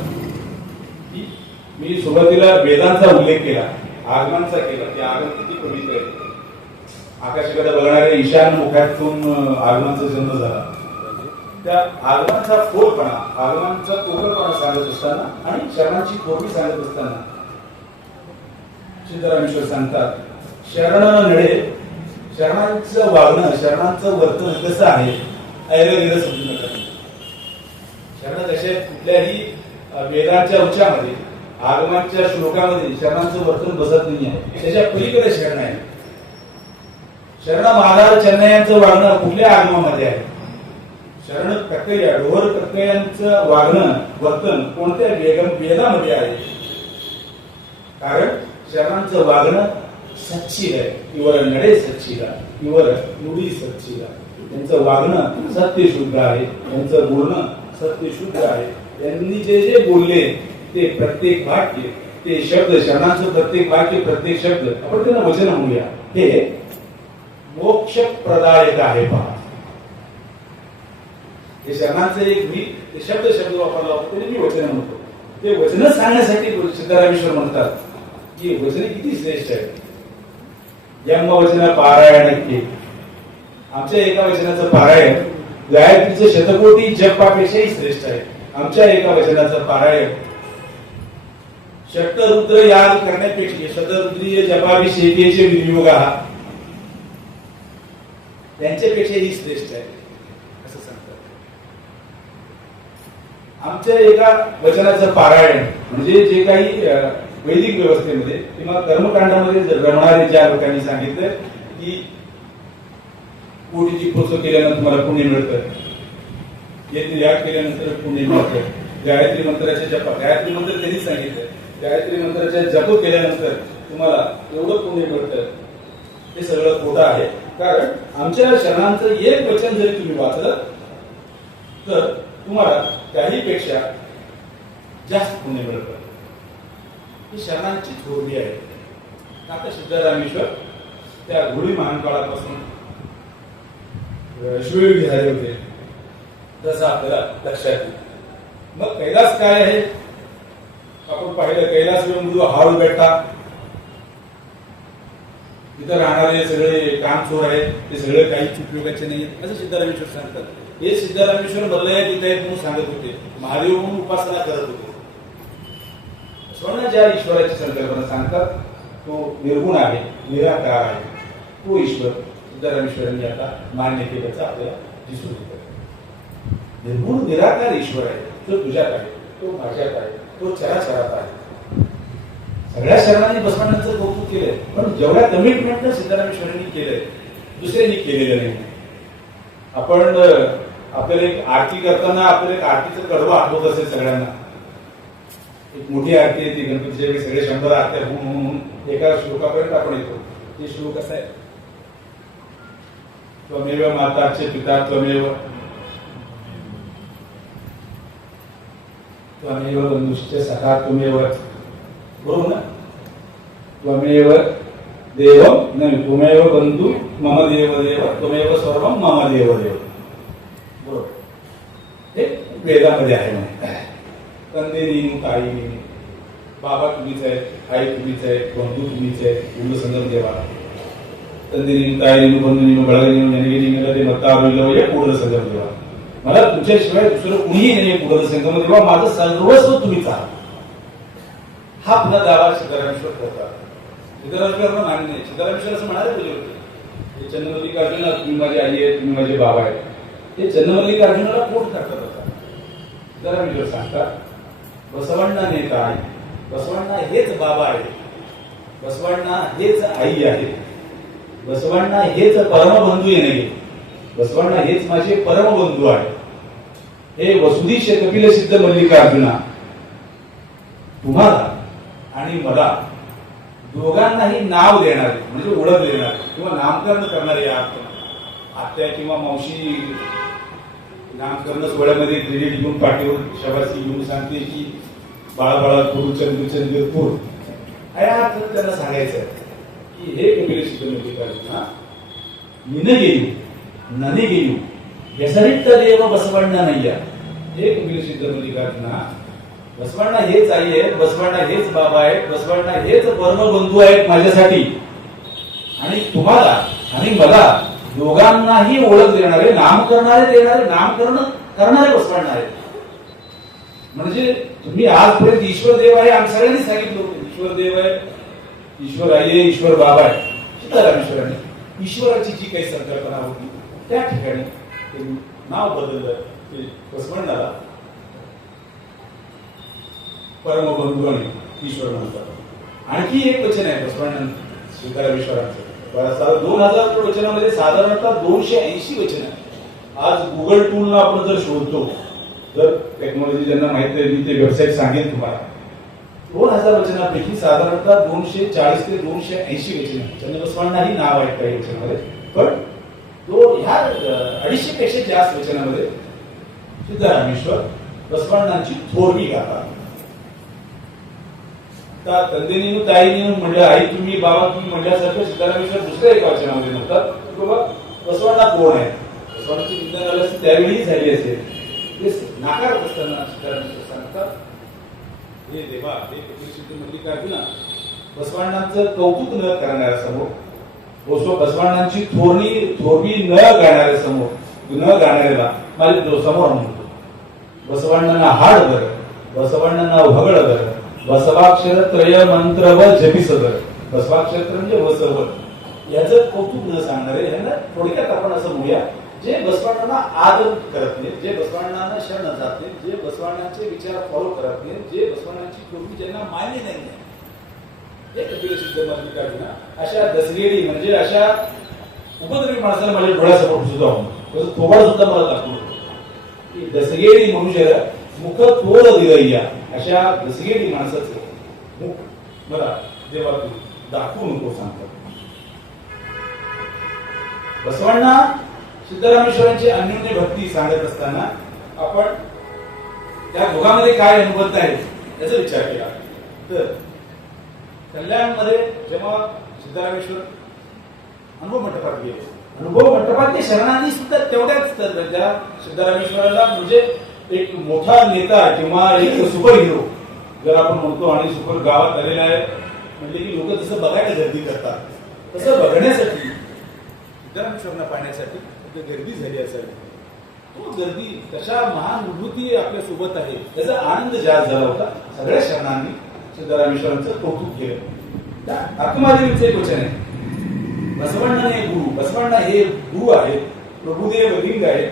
की मी सुरुवातीला वेदांचा उल्लेख केला, आगमनचा केला. ते आगमन किती पवित्र आहे. आकाशाकडे बघणाऱ्या ईशान मुखातून आगमनचा जन्म झाला. त्या आगमनाचा फोलपणा, आगमनाचा तोकरपणा सांगत असताना आणि शरणांची थोडी सांगत असताना सिद्धरामेश्वर सांगतात, शरण नडे, शरणांचं वागणं, शरणांचं वर्तन कसं आहे ऐरगैर समजू नका. शरण कसे कुठल्याही वेदांच्या उच्चामध्ये, आगमांच्या श्लोकामध्ये शरणांचं वर्तन बसत नाही आहे. त्याच्या पलीकडे शरण आहे. शरण महाराज चेन्नयांचं वागणं कुठल्या आगमामध्ये आहे. शरण कक्कया, डोहर कक्कयांचं वागणं, वर्तन कोणत्या वेदामध्ये आहे. कारण शरणांचं वागणं सच्चिल आहे. इवर नडे सच्चिला, इवर नुडी सच्चिला. त्यांचं वागणं सत्यशुद्ध आहे, त्यांचं बोलणं सत्यशुद्ध आहे. त्यांनी जे जे बोलले ते प्रत्येक वाक्य, ते शब्द, शरणांचं प्रत्येक वाक्य, प्रत्येक शब्द आपण त्यांना वचन म्हणूया, हे मोक्ष प्रदायक आहे. पहा, हे शरणांचं एक मी शब्द वापरला होता, तरी मी वचन म्हणतो. ते वचन सांगण्यासाठी सिद्धरामेश्वर म्हणतात की वचने किती श्रेष्ठ आहे. यम वचन पारायण के, आमच्या एका वचनाचं पारायण गायत्रीचं शतकोटी जपापेक्षाही श्रेष्ठ आहे. आमच्या एका वचनाचं पारायण षट्रुद्र याग करण्यापेक्षा, शतरुद्रीय जपाभिषेकेचे विनियोग त्यांच्यापेक्षाही श्रेष्ठ आहे असं सांगतात. आमच्या एका वचनाचं पारायण म्हणजे जे काही वैदिक व्यवस्थेमध्ये किंवा कर्मकांडामध्ये रमणारे ज्या लोकांनी सांगितलं की कोटीची पोच केल्यानंतर तुम्हाला पुण्य मिळतं, येथे याग केल्यानंतर पुण्य मिळतं, गायत्री मंत्राच्या जप, गायत्री मंत्र त्यांनी सांगितलं, गायत्री मंत्राच्या जप केल्यानंतर तुम्हाला एवढं पुण्य मिळतं, हे सगळं खोटं आहे. कारण आमच्या शरणांचं एक वचन जरी तुम्ही वाचलं तर तुम्हाला त्याहीपेक्षा जास्त पुण्य मिळतं. ही शरणांची थोरवी आहे. आता सिद्धरामेश्वर त्या घोडी महान काळापासून शिवयोगी झाले होते जसं आपल्याला लक्षात येईल. मग कैलास काय आहे आपण पाहिलं. कैलास म्हणजे हाळ बेटा, तिथं राहणारे सगळे कामचोर आहेत, ते सगळे काही उपयोगाचे नाही असं सिद्धरामेश्वर सांगतात. हे सिद्धरामेश्वर बदलय तिथे आहेत म्हणून सांगत होते, महादेव म्हणून उपासना करत होते. स्वतः ज्या ईश्वराची संकल्पना सांगतात तो निर्गुण आहे, निराकार आहे, तो ईश्वर सिद्धरामेश्वरांनी आता मान्य केल्याचं आपल्याला दिसून येतं. निर्गुण निराकार ईश्वर आहे, तो तुझ्यात आहे, तो माझ्यात आहे, तो चराचरात आहे. सगळ्या शरणांनी बसवण्याचं कौतुक केलंय, पण जेवढ्या कमिटमेंट सिद्धरामेश्वरांनी केलंय दुसऱ्यांनी केलेलं नाही. आपण आपल्याला एक आरती करताना आपल्याला एक आरतीचं कडवं आठवत असेल सगळ्यांना. एक मोठी आरती येते गणपतीच्या वेळी, सगळे 100 आरत्या होऊन एका श्लोकापर्यंत आपण येतो. ते श्लोक कसं आहे, त्वमेव माताचे पिता त्वमेव, त्वमेव बंधुश्च सखा त्वमेव, बरोबर ना. त्वमेव देव नाही, त्वमेव बंधू मम देव देव, त्वमेव सर्वम मम देव देव, बरोबर. हे वेदामध्ये आहे. म्हणे तंदे नेहमी ताई नेहमी, बाबा तुम्हीच आहे, आई तुम्हीच आहे, बंधू तुम्हीच आहे, गुरु संगम देवा. तंदे नेहमी ताई नेहमी, बंधू नेहमी, बळग नेहमी, जनगे नेहमी, ते मत्ता या पूर्ण संगम देवा. मला तुमच्याशिवाय दुसरं कुणीही नाही पूर्ण संगम देवा, माझं सर्वस्व तुम्हीच आहात. हा पुन्हा दावा सिद्धरामेश्वर करतात. सिद्धरामेश्वरांना मान्य नाही. सिद्धरामेश्वर असं म्हणाले पाहिजे होते, हे चंद्रमल्लिकार्जुना तुम्ही माझी आई आहे, तुम्ही माझे बाबा आहे. हे चंद्रमल्लिकार्जुनाला कोट करतात. आता सिद्धरामेश्वर सांगतात बसवण्णा नेता आहे, बसवण्णा हेच बाबा आहे, बसवण्णा हेच आई आहे, बसवण्णा हेच परमबंधू येणे, बसवण्णा हेच माझे परमबंधू आहे. हे वसुधीश कपिल सिद्ध मल्लिकार्जुना तुम्हाला आणि मला दोघांनाही नाव देणारे म्हणजे ओळख देणारे किंवा नामकरण करणारे आत्या किंवा मावशी नामकरण सोहळ्यामध्ये क्रेडिट घेऊन पाठीवर शबासी घेऊन सांगते की बाळा बाळा थोडू चंद्रपूर त्यांना सांगायचं की हे कपिल सिद्ध मल्लिकार्जुना निन गेयू नने गेयू व्यसरित देव बसवण्णा नय्या. हे कपिल सिद्ध मल्लिकार्जुना बसवण्णा हेच आई आहेत, बसवण्णा हेच बाबा आहेत, बसवण्णा हेच परमबंधू आहेत माझ्यासाठी, आणि तुम्हाला आणि मला दोघांनाही ओळख देणारे नामकरण करणारे बसवण्णा आहेत. म्हणजे तुम्ही आजपर्यंत ईश्वर देव आहे आम्ही सगळ्यांनी सांगितलं होतं, ईश्वर देव आहे, ईश्वर आई आहे, ईश्वर बाबा आहे. सिद्धरामेश्वरांनी ईश्वराची जी काही संकल्पना होती त्या ठिकाणी नाव बदललं, ते बसवण्णाला परमबंधू आणि ईश्वर म्हणतात. आणखी एक वचन आहे बसवण्णा सिद्धरामेश्वरांचं, 2000 वचनामध्ये साधारणतः 280 वचन आहे. आज गुगल टूलला आपण जर शोधतो, जर टेक्नॉलॉजी ज्यांना माहिती आहे मी ते वेबसाईट सांगेन तुम्हाला, 2000 वचनापैकी साधारणतः 240 ते 280 वचन आहे. चंद्रबसवांनाही नाव आहे काही वचनामध्ये, पण ह्या 250 पेक्षा जास्त वचनामध्ये सिद्धरामेश्वर बसवण्णांची थोरवी गातात. तंदेनी ताईनी म्हणलं आई तुम्ही बाबा तुम्ही म्हणल्यासारखं सिद्धरामेश्वर दुसऱ्या एका वचनामध्ये म्हणतात की बाबा बसवण्णा कोण आहे. बसवण्णाची निंदा झाल्यास त्यावेळी झाली असेल, ते नाकारत असताना सिद्धरामेश्वर सांगतात हे देवा हे कपिल सिद्ध मल्लिकार्जुना बसवण्णांचं कौतुक न करणाऱ्या समोर, बसवण्णांची थोरवी न गाणाऱ्याला माझ्या समोर म्हणतो. बसवण्णांना हाड बर, बसवण्णांना भगड बर, बसवाक्षर त्रय मंत्र व जपी सदर. बसवाक्षर म्हणजे बसव, याचं कौतुक न सांगणारे यांना थोडक्यात आपण असं म्हणूया, जे बसवण्णांना आदर करत नाही, जे बसवण्णांना शरण जात नाही, जे बसवण्णांचे विचार फॉलो करत नाही, जे बसवण्णांची पूर्वी ज्यांना मान्य नाही, हे कपिल सिद्ध मार्मिका विना अशा दसगेडी म्हणजे अशा उपद्रवी माणसाला माझ्या डोळ्यासमोर सुद्धा होतं थोबाड सुद्धा मला दाखवलं की दसगेडी मनुष्य मुख थोड दिलय्या अशा दसगेडी माणसाचं मुख मला जेव्हा तू दाखवू नको सांगतो. बसवांना सिद्धरामेश्वरांची अन्योन्य भक्ती सांगत असताना आपण त्या दोघांमध्ये काय अनुभवत आहे याचा विचार केला तर कल्याणमध्ये जेव्हा सिद्धरामेश्वर अनुभव मंडपात गेले अनुभव मंडपात ते शरणांनी सुद्धा तेवढ्याच त्या सिद्धरामेश्वराला म्हणजे एक मोठा नेता किंवा एक सुपर हिरो जर आपण म्हणतो आणि सुपर गावात आलेला आहे म्हणजे की लोक तसं बघायला गर्दी करतात तसं बघण्यासाठी सिद्धरामेश्वरांना पाहण्यासाठी गर्दी झाली असावी. तो गर्दी कशा महान विभूती आपल्या सोबत आहे त्याचा आनंद जास्त झाला होता. सगळ्या शरणांनी सिद्धरामेश्वरांचं कौतुक केलं. आत्मादेवीचं एक वचन आहे बसवण्णा हे गुरु बसवण्णा हे गुरु आहे प्रभुदेव लिंग आहे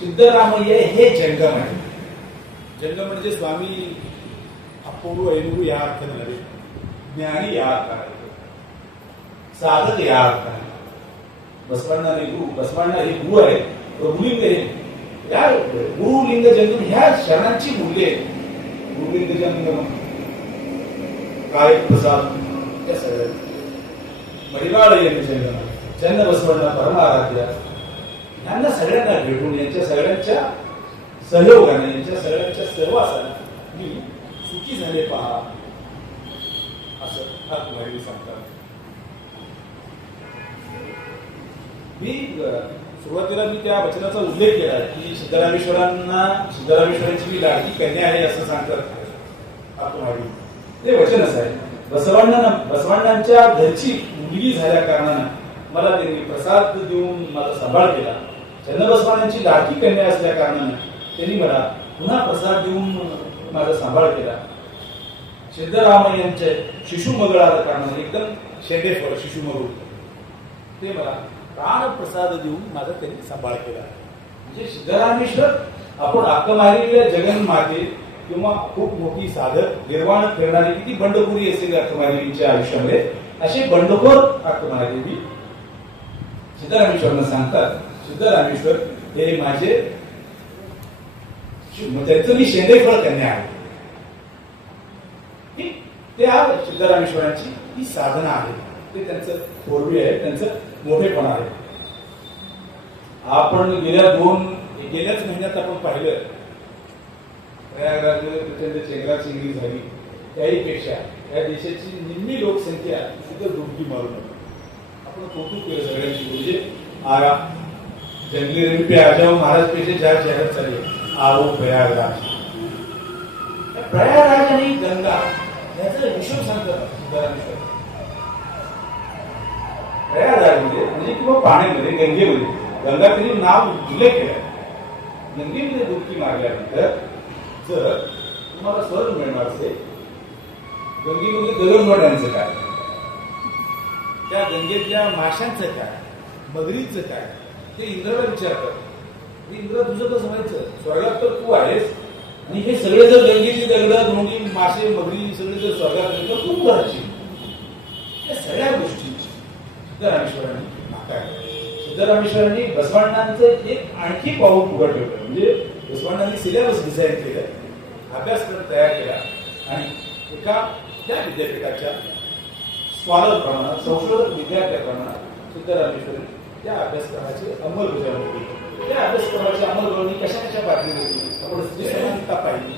सिद्धरामय्य हे जंगम आहे. जंगम म्हणजे स्वामी अप्पोरू ऐनुरू या अर्थाने नव्हे ज्ञानी या अर्थाने साधक या अर्थाने बसवण्णा हे गुरु बसवण्णा हे गुरु आहे प्रभुलिंग हे या गुरुलिंग जंगम ह्या शरणांची मूल्ये गुरुलिंग जंगम काय प्रसाद या सगळ्या मडिवाळ जंगम चंद बसवण्णा परमाराध्या यांना सगळ्यांना भेटून यांच्या सगळ्यांच्या सहयोगाने यांच्या सगळ्यांच्या सहवासाने मी सुखी झाले पहा असं आत्महरी सांगतात. मी सुरुवातीला मी त्या वचनाचा उल्लेख केला की सिद्धरामेश्वरांची मी लाडकी कन्या आहे असं सांगतात आत्महरी. ते वचन असं आहे बसवांनांच्या घरची मुलगी झाल्या कारणानं मला त्यांनी प्रसाद देऊन माझा सांभाळ केला. चन्नबसवानांची लाडकी कन्या असल्या कारणानं त्यांनी मला पुन्हा प्रसाद देऊन माझा सांभाळ केला. सिद्धरामय्यांचे शिशुमगळ आल्या कारणानं एकदम शेंडेफळ शिशुमगळ ते मला प्राण प्रसाद देऊन माझा त्यांनी सांभाळ केला. म्हणजे सिद्धरामेश्वर आपण अक्कमारील्या जगन्माते किंवा खूप मोठी साधक निर्वाण करणारी किती बंडखोरी असेल अक्कमादेवीच्या आयुष्यामध्ये असे बंडखोर अक्कमादेवी सिद्धरामेश्वरांना सांगतात सिद्धरामेश्वर हे माझे त्यांचं मी शेंडेफळ कन्या आहे. त्या सिद्धरामेश्वरांची ही साधना आहे ते त्यांचं थोरवी आहे त्यांचं मोठेपण आहे. आपण गेल्याच महिन्यात आपण पाहिलं प्रयागराजमध्ये प्रचंड चेंगराचेंगरी झाली त्याहीपेक्षा या देशाची निम्मी लोकसंख्या तिथं डुबकी मारून आपण कौतुक केलं सगळ्यांची म्हणजे आरा जंगली रंग पे आ जाओ महाराज पेशे चार शहरात चालले आओ प्रयागराज. प्रयागराज आणि गंगा याचा हिशोब सांगतात सिद्धरामेश्वर. प्रयागराजमध्ये म्हणजे किंवा पाण्यामध्ये गंगेमध्ये गंगा तरी नाव उल्लेख केलं गंगेमध्ये डुबकी मारल्यानंतर जर तुम्हाला स्वर्ग मिळणार असेल गंगेमध्ये गगनवाड्यांचं काय त्या गंगेतल्या माशांचं काय मगरीचं काय ते इंद्राला विचारतात. इंद्र तुझं कसं व्हायचं स्वर्गात तर तू आहेस आणि हे सगळे जर गंगेची दगड मुंगी मासे मगरी सगळे जर स्वर्गात तर तू करायची या सगळ्या गोष्टी सिद्धरामेश्वरांनी नाकारल्या. सिद्धरामेश्वरांनी बसवांनांचं एक आणखी पाऊल पुढे ठेवलं म्हणजे बसवांनांनी सिलेबस डिझाईन केलं अभ्यासक्रम तयार केला आणि एका त्या विद्यापीठाच्या स्कॉलर प्रमाणात संशोधक विद्यार्थ्याप्रमाणात सिद्धरामेश्वरी त्या अभ्यासक्रमाची अंमलबजावणी केली. त्या अभ्यासक्रमाची अंमलबजावणी कशा पातळीवर केली आपण स्त्री समानता पाहिली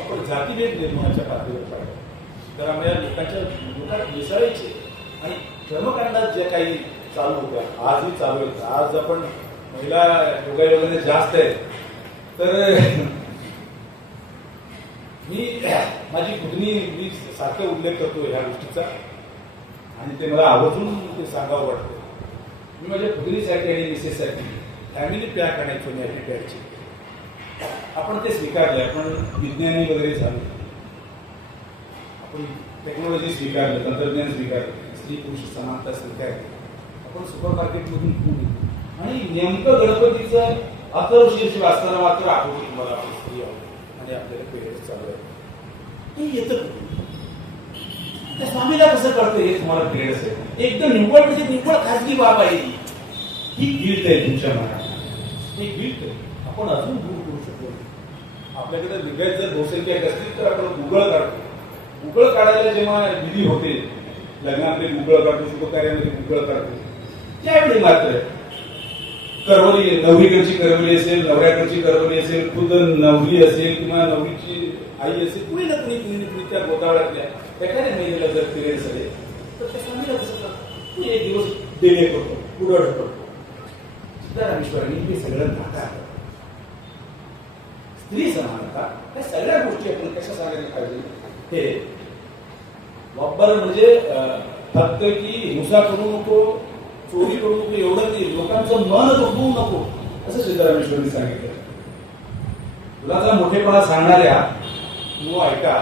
आपण जातीभेद निर्मूलनाच्या पातळीवर पाहिलं. सिद्धरामय्या लोकांना मिसळायचे आणि कर्मकांडात जे काही चालू होत्या आजही चालू आहेत. आज आपण महिला योगायोगाने जास्त आहेत तर माझी पुतणी मी सारखा उल्लेख करतो ह्या गोष्टीचा आणि ते मला आवर्जून ते सांगावं वाटतं. मी माझ्या पुतणीसाठी आणि मिसेससाठी फॅमिली पॅक आणायचो मी हॅपी पॅकची. आपण ते स्वीकारले आपण विज्ञानी वगैरे झालो आपण टेक्नॉलॉजी स्वीकारलं तंत्रज्ञान स्वीकारलं स्त्री पुरुष समानता स्वीकारली आपण सुपर मार्केटमधून खूप आणि नेमकं गणपतीचं अथर्वशीर्ष वाचताना मात्र आठवतो तुम्हाला आपण स्त्री आहोत आणि आपल्याला पेरियड्स चालू आहे हे येतं त्या स्वामीला कसं कळतं हे तुम्हाला क्लिअर असेल. एकदम निव्वळ म्हणजे निव्वळ खासगी बाब आहे ही गिल्ट आहे तुमच्या मनात. ही गिल्ट आपण अजून दूर करू शकतो. आपल्याकडे लिंगायत जर बहुसंख्याक असतील तर आपण गुगळ काढतो. गुगळ काढायला जेव्हा विधी होते लग्नामध्ये गुगळ काढतो, शुभकार्यामध्ये गुगळ काढतो, त्यावेळी मात्र करवली नवरीकडची करवली असेल, नवऱ्याकडची करवली असेल, खुद नवरी असेल किंवा नवरीची आई असेल, कुणी ना कुणी त्या गोतावळ्यातल्या एखाद्या महिलेला जर पिरियड्स आले तर त्या स्वामीला कसं करतो, तू एक दिवस डिले करतो, पुढं ढकलतो. सिद्धारामेश्वरांनी हे सगळं नाकारलं. स्त्री समानता या सगळ्या गोष्टी आपण कशा सांगायला पाहिजे. हे बरोबर म्हणजे फक्त की हिंसा करू नको, चोरी करू नको एवढं नाही, लोकांचं मन दुखवू नको असं सिद्धारामेश्वरांनी सांगितलं. तुला जर मोठेपणा सांगणाऱ्या तू ऐका,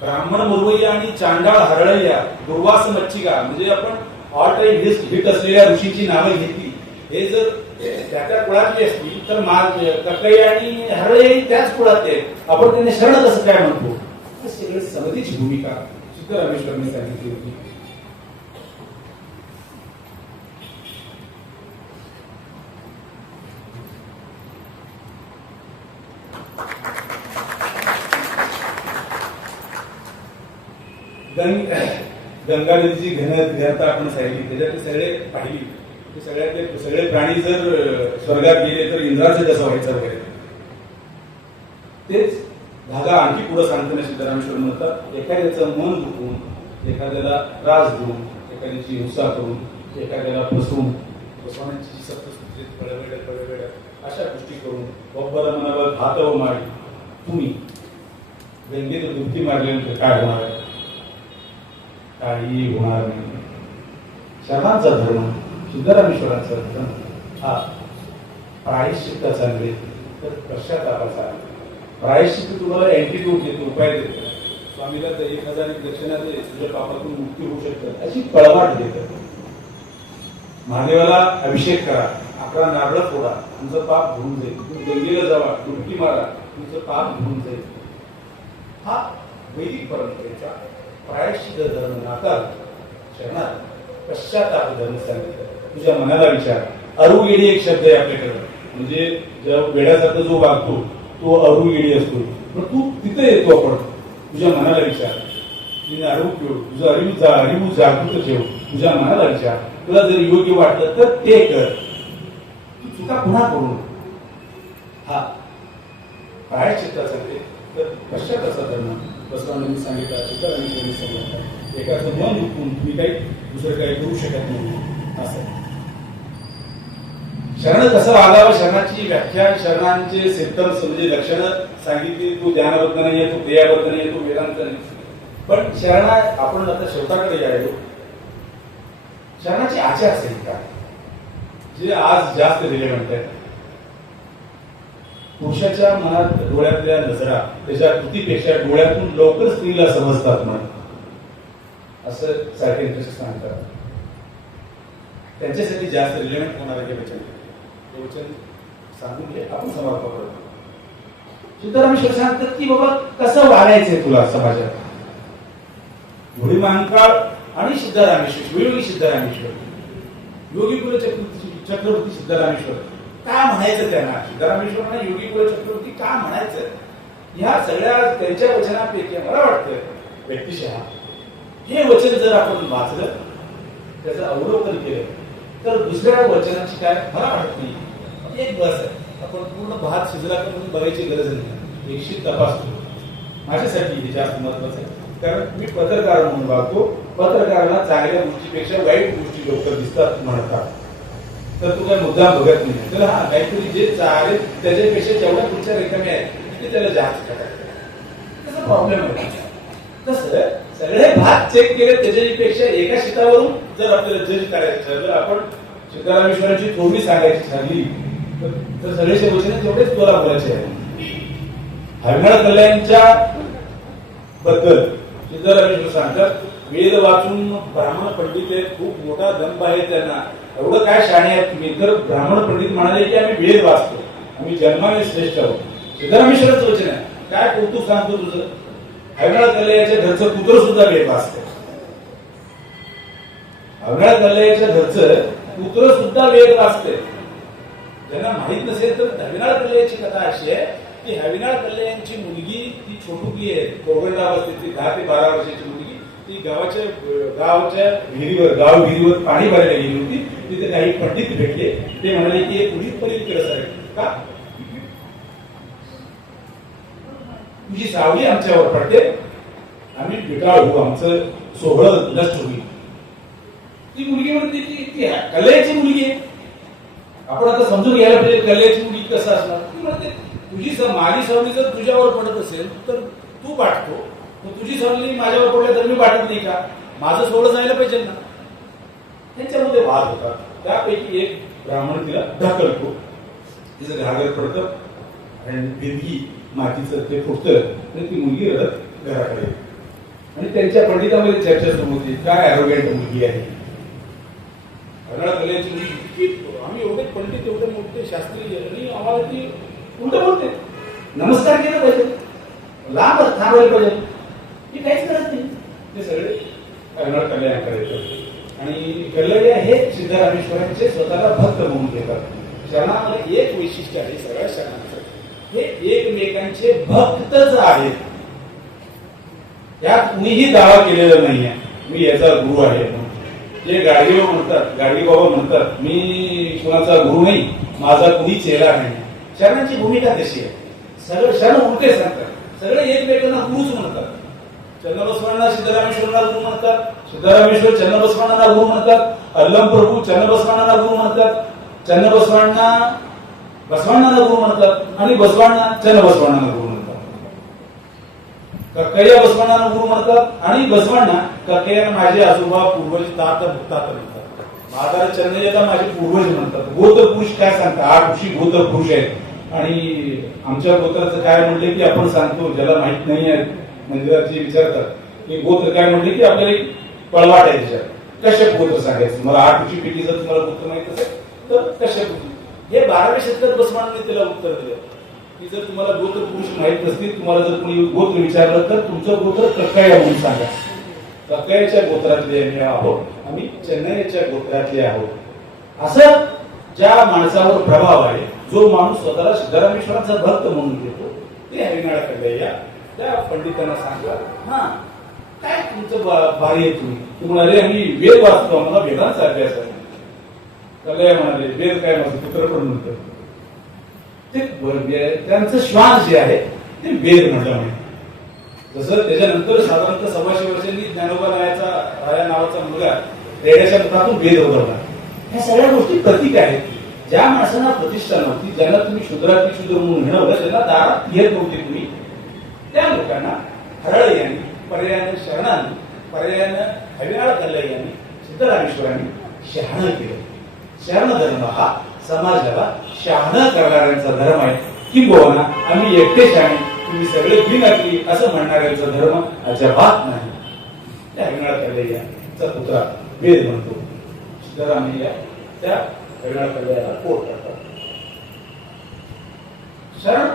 ब्राह्मण मुरवैया आणि चांडाळ हरळय्या दुर्वास मच्छिका म्हणजे आपण ऑल टाइम हिट असलेल्या ऋषींची नावं घेतली. हे जर त्या कुळातली असतील तर कक्कई आणि हरळय्या त्याच कुळातले, आपण त्यांनी शरण कसं काय म्हणतो. सगळी समतीची भूमिका सिद्धरामेश्वरांनी सांगितली होती. गंगा नदीची घनता आपण सांगितली, त्याच्यातले सगळे पाहिली, ते सगळ्यातले सगळे प्राणी जर स्वर्गात गेले तर इंद्राचं कसं व्हायचं वगैरे. तेच धागा आणखी पुढे सांगताना सिद्धरामेश्वर म्हणतात, एखाद्याचं मन दुखवून, एखाद्याला त्रास देऊन, एखाद्याची हिंसा करून, एखाद्याला फसवण्याची सप्तसूत्रीत पळवेड अशा गोष्टी करून बब्बर मनावर भातव मारी तुम्ही गंगेत डुबकी मारल्यानंतर काय होणार आहे. काही होणार नाही. शरणांचा धर्म, सिद्धरामेश्वरांचा धर्म हा प्रायश्चित्ताचा नव्हे तर पश्चातापाचा. प्रायश्चित्त तुम्हाला अँटिट्यूड देतो, उपाय देतो. स्वामीला तर 1000 दक्षिणा दे, तुझ्या पापातून मुक्ती होऊ शकतात अशी पळवाट देतात. महादेवाला अभिषेक करा, 11 नारळ फोडा, तुमचं पाप धुवून जाईल. तुम्ही गंगेला जावा, डुबकी मारा, तुमचं पाप धुवून जाईल. हा वैदिक परंपरेचा प्रायश्चित्त धर्म नाकार शरणात पश्चाताप धर्म सांगितलं. तुझ्या मनाला विचार. अरुगेडी एक शब्द आहे आपल्याकडे, म्हणजे जेव्हा वेड्यासारखा जो वागतो तो अरुगेडी असतो. पण तू तिथे येतो आपण तुझ्या मनाला विचार. तुझे अरिव जागृत ठेव. तुझ्या मनाला विचार. तुला जर योग्य वाटलं तर ते कर, तू चुका पुन्हा करू. हा प्रायश्चित्ताचा तर पश्चाताचा धर्म बसवांनी सांगितलं. सिद्धरामेश्वरांनी सांगितलं, एकाचं मन दुखून तुम्ही काही दुसरं काही करू शकत नाही. असं शरण कसं वागावं, शरणाची व्याख्या, शरणांचे सिम्पटम्स म्हणजे लक्षणं सांगितली. तू ध्यानबद्ध नाहीये, तू क्रियाबद्ध नाहीये, तू वेदांत नाही. पण शरणा आपण आता शेवटाकडे यायलो. शरणाची आचारसंहिता जे आज जास्त रिलेव्हंट आहे. पुरुषाच्या मनात डोळ्यातल्या नजरा त्याच्या कृतीपेक्षा डोळ्यातून लवकर स्त्रीला समजतात म्हणून असं सायंटिस्ट सांगतात. त्यांच्यासाठी जास्त रिलेव्हंट होणार हे वचन. हे वचन सांगून घे, आपण समाप्त करतो. सिद्धरामेश्वर सांगतात की बाबा कसं वागायचंय तुला समाजात. घोडी महाकाळ आणि सिद्धरामेश्वर, योगी सिद्धरामेश्वर, योगी कुल चक्रवर्ती सिद्धरामेश्वर का म्हणायचं त्यांना. सिद्धरामेश्वरांना योगी कुल चक्रवर्ती का म्हणायचं. ह्या सगळ्या त्यांच्या वचनापैकी मला वाटतं व्यक्तिशः हे वचन जर आपण वाचलं, त्याचं अवलोकन केलं तर दुसऱ्या वचनाची काय मला वाटत नाही. एक बस आहे, आपण पूर्ण भात शिजला का म्हणून बघायची गरज नाही. एकशी तपासतो. माझ्यासाठी हे जास्त महत्वाचं आहे, कारण मी पत्रकार म्हणून वागतो. पत्रकारांना चांगल्या गोष्टीपेक्षा वाईट गोष्टी लवकर दिसतात म्हणतात. तर तू काय मुद्दा बघत नाही. तर हा काहीतरी जे चालेल त्याच्यापेक्षा जेवढ्या पुढच्या रिकाम्या आहेत तिथे त्याला जास्त करायचं. त्याचा प्रॉब्लेम आहे. तसं सगळे भात चेक केले त्याच्यापेक्षा एका शितावरून जर आपल्याला जज करायचं ठरलं, आपण सिद्धरामेश्वरांची थोडी सांगायची ठरली तर सगळेचे वचन तेवढेच तुला बोलायचे आहे. हरमळ कल्याणच्या बद्दल सिद्धरामेश्वर सांगतात, वेद वाचून ब्राह्मण पंडित आहेत, खूप मोठा दंभ आहे त्यांना. एवढं काय शाणे आहेत तुम्ही. तर ब्राह्मण पंडित म्हणाले की आम्ही वेद वाचतो, आम्ही जन्माने श्रेष्ठ आहोत. सिद्धरामेश्वरांचं वचन आहे. काय कौतुक सांगतो तुझं. हरमळ कल्याणच्या घरचं कुत्र सुद्धा वेद वाचतं. हविनाळ कल्याच्या घरचं पुत्र सुद्धा वेद वाचते. ज्यांना माहित नसेल तर हविनाळ कल्याची कथा अशी आहे की हविनाळ कल्याची मुलगी ती छोटुकी आहे, कोगंडावस्थेची 10 ते 12 वर्षाची मुलगी. ती गावच्या विहिरीवर पाणी भरायला गेली होती. तिथे काही पंडित भेटले. ते म्हणाले की एक उडीद पलीकडे असावी का, तुझी सावली आमच्यावर पडते, आम्ही बिटाळ होऊ, आमचं सोहळं नष्ट होईल. ती मुलगी म्हणते की ती कल्याची मुलगी आहे, आपण आता समजून घ्यायला पाहिजे कल्याची मुलगी कसं असणार. ती म्हणते तुझी माझी सावली जर तुझ्यावर पडत असेल तर तू बाटतो, तुझी सावली माझ्यावर पडल्या तर मी बाटत नाही का, माझं सोहळं जायला पाहिजे ना. त्यांच्यामध्ये वाद होता. त्यापैकी एक ब्राह्मण तिला ढकलतो, तिचं घागर पडतं आणि देवी मातीचं ते फुटतं आणि ती मुलगी रडत घराकडे. आणि त्यांच्या पंडितांमध्ये चर्चा सुरू होती, काय अरोगंट मुलगी आहे. कल्याची मुलगी, आम्ही एवढे पंडित एवढे मोठे शास्त्री आणि आम्हाला ती उलट बोलते, नमस्कार केलं पाहिजे, लांब थांबवायला पाहिजे, की काहीच करत नाही. ते सगळे हविनाळ कल्याणाकडे येतात आणि कल्याण हे सिद्धरामेश्वरांचे स्वतःला भक्त म्हणून घेतात. शरणामध्ये एक वैशिष्ट्य आहे सगळ्या शरणांचं, हे एकमेकांचे भक्तच आहेत. त्यात कुणीही दावा केलेला नाहीये मी याचा गुरु आहे. जे गाडगेबाबा म्हणतात मी कुणाचा गुरु नाही, माझा कुणी चेला नाही. शरणांची भूमिका तशी आहे. सगळे शरण उलटे सांगतात, सगळे एकमेकांना गुरुच म्हणतात. चन्नबसवांना सिद्धरामेश्वरांना गुरु म्हणतात, सिद्धरामेश्वर चन्नबसवांना गुरु म्हणतात, अल्लम प्रभू चन्नबसवांना गुरु म्हणतात, चन्नबसवांना बसवांना गुरु म्हणतात आणि बसवांना चन्नबसवांना गुरु म्हणतात. कक्कय्या बसवांना गुरु म्हणतात आणि बसवांना कक्कय्या माझे आजोबा पूर्वज तात भुक्तात म्हणतात. महाराज चन्नय्याला माझे पूर्वज म्हणतात. गोत्र पुरुष काय सांगतात, 8 ऋषी गोत्र पुरुष आहेत आणि आमच्या गोत्राचं काय म्हणले की आपण सांगतो, ज्याला माहित नाही आहे मंदिरात जे विचारतात की गोत्र काय म्हणले की आपल्याला पळवाट आहे त्याच्यात, कश्यप गोत्र सांगायचं. मला 8 ऋषी पैकी जर तुम्हाला गोत्र माहित असेल तर कश्यप. हे 12व्या शतकात बसवांनी त्याला उत्तर दिलं की जर तुम्हाला गोत्र पुरुष माहित नसतील, तुम्हाला जर कोणी गोत्र विचारलं तर तुमचं गोत्र कक्कय्या म्हणून सांगा. कक्कय्याच्या गोत्रातले आम्ही आहोत, आम्ही चेन्नईच्या गोत्रातले आहोत. असं ज्या माणसावर प्रभाव आहे, जो माणूस स्वतःला सिद्धरामेश्वरांचा भक्त म्हणून घेतो, ते हरिनाळ कल्याया त्या पंडितांना सांगला, हा काय तुमचं भारी आहे, तुम्ही म्हणाले आम्ही वेद वाचतो, आम्हाला वेदांचा अभ्यास आहे. कल्याया म्हणाले वेद काय माझं पुत्र पण म्हणतं, ते त्यांचं श्वास जे आहे ते वेद म्हटलं म्हणे. तसं त्याच्यानंतर साधारणतः 125 वर्षांनी ज्ञानोबा राया नावाचा मुलगा रेड्याच्या मुखातून वेद उघडला. ह्या सगळ्या गोष्टी प्रतीक आहेत. ज्या माणसांना प्रतिष्ठा नव्हती, ज्यांना तुम्ही शूद्राती शूद्र म्हणून म्हणवलं, ज्यांना दारात येत नव्हते तुम्ही, त्या लोकांना हरळ यांनी, पर्यायानं शरणांनी, पर्यायानं हविनाळ कल्याणी, सिद्धरामेश्वरांनी शहाणं केलं. शरण धर्म हा समाजाला शहाणं करणाऱ्यांचा धर्म आहे. किंबहुना आम्ही एकटे शहाणे, तुम्ही सगळे बिनअकली असं म्हणणाऱ्यांचा धर्म अजिबात नाही. त्या हविनाळ कल्याचा पुत्रा वेद म्हणतो. सिद्धरामय्या त्या हविनाळ कल्याला पोट करतात. शरण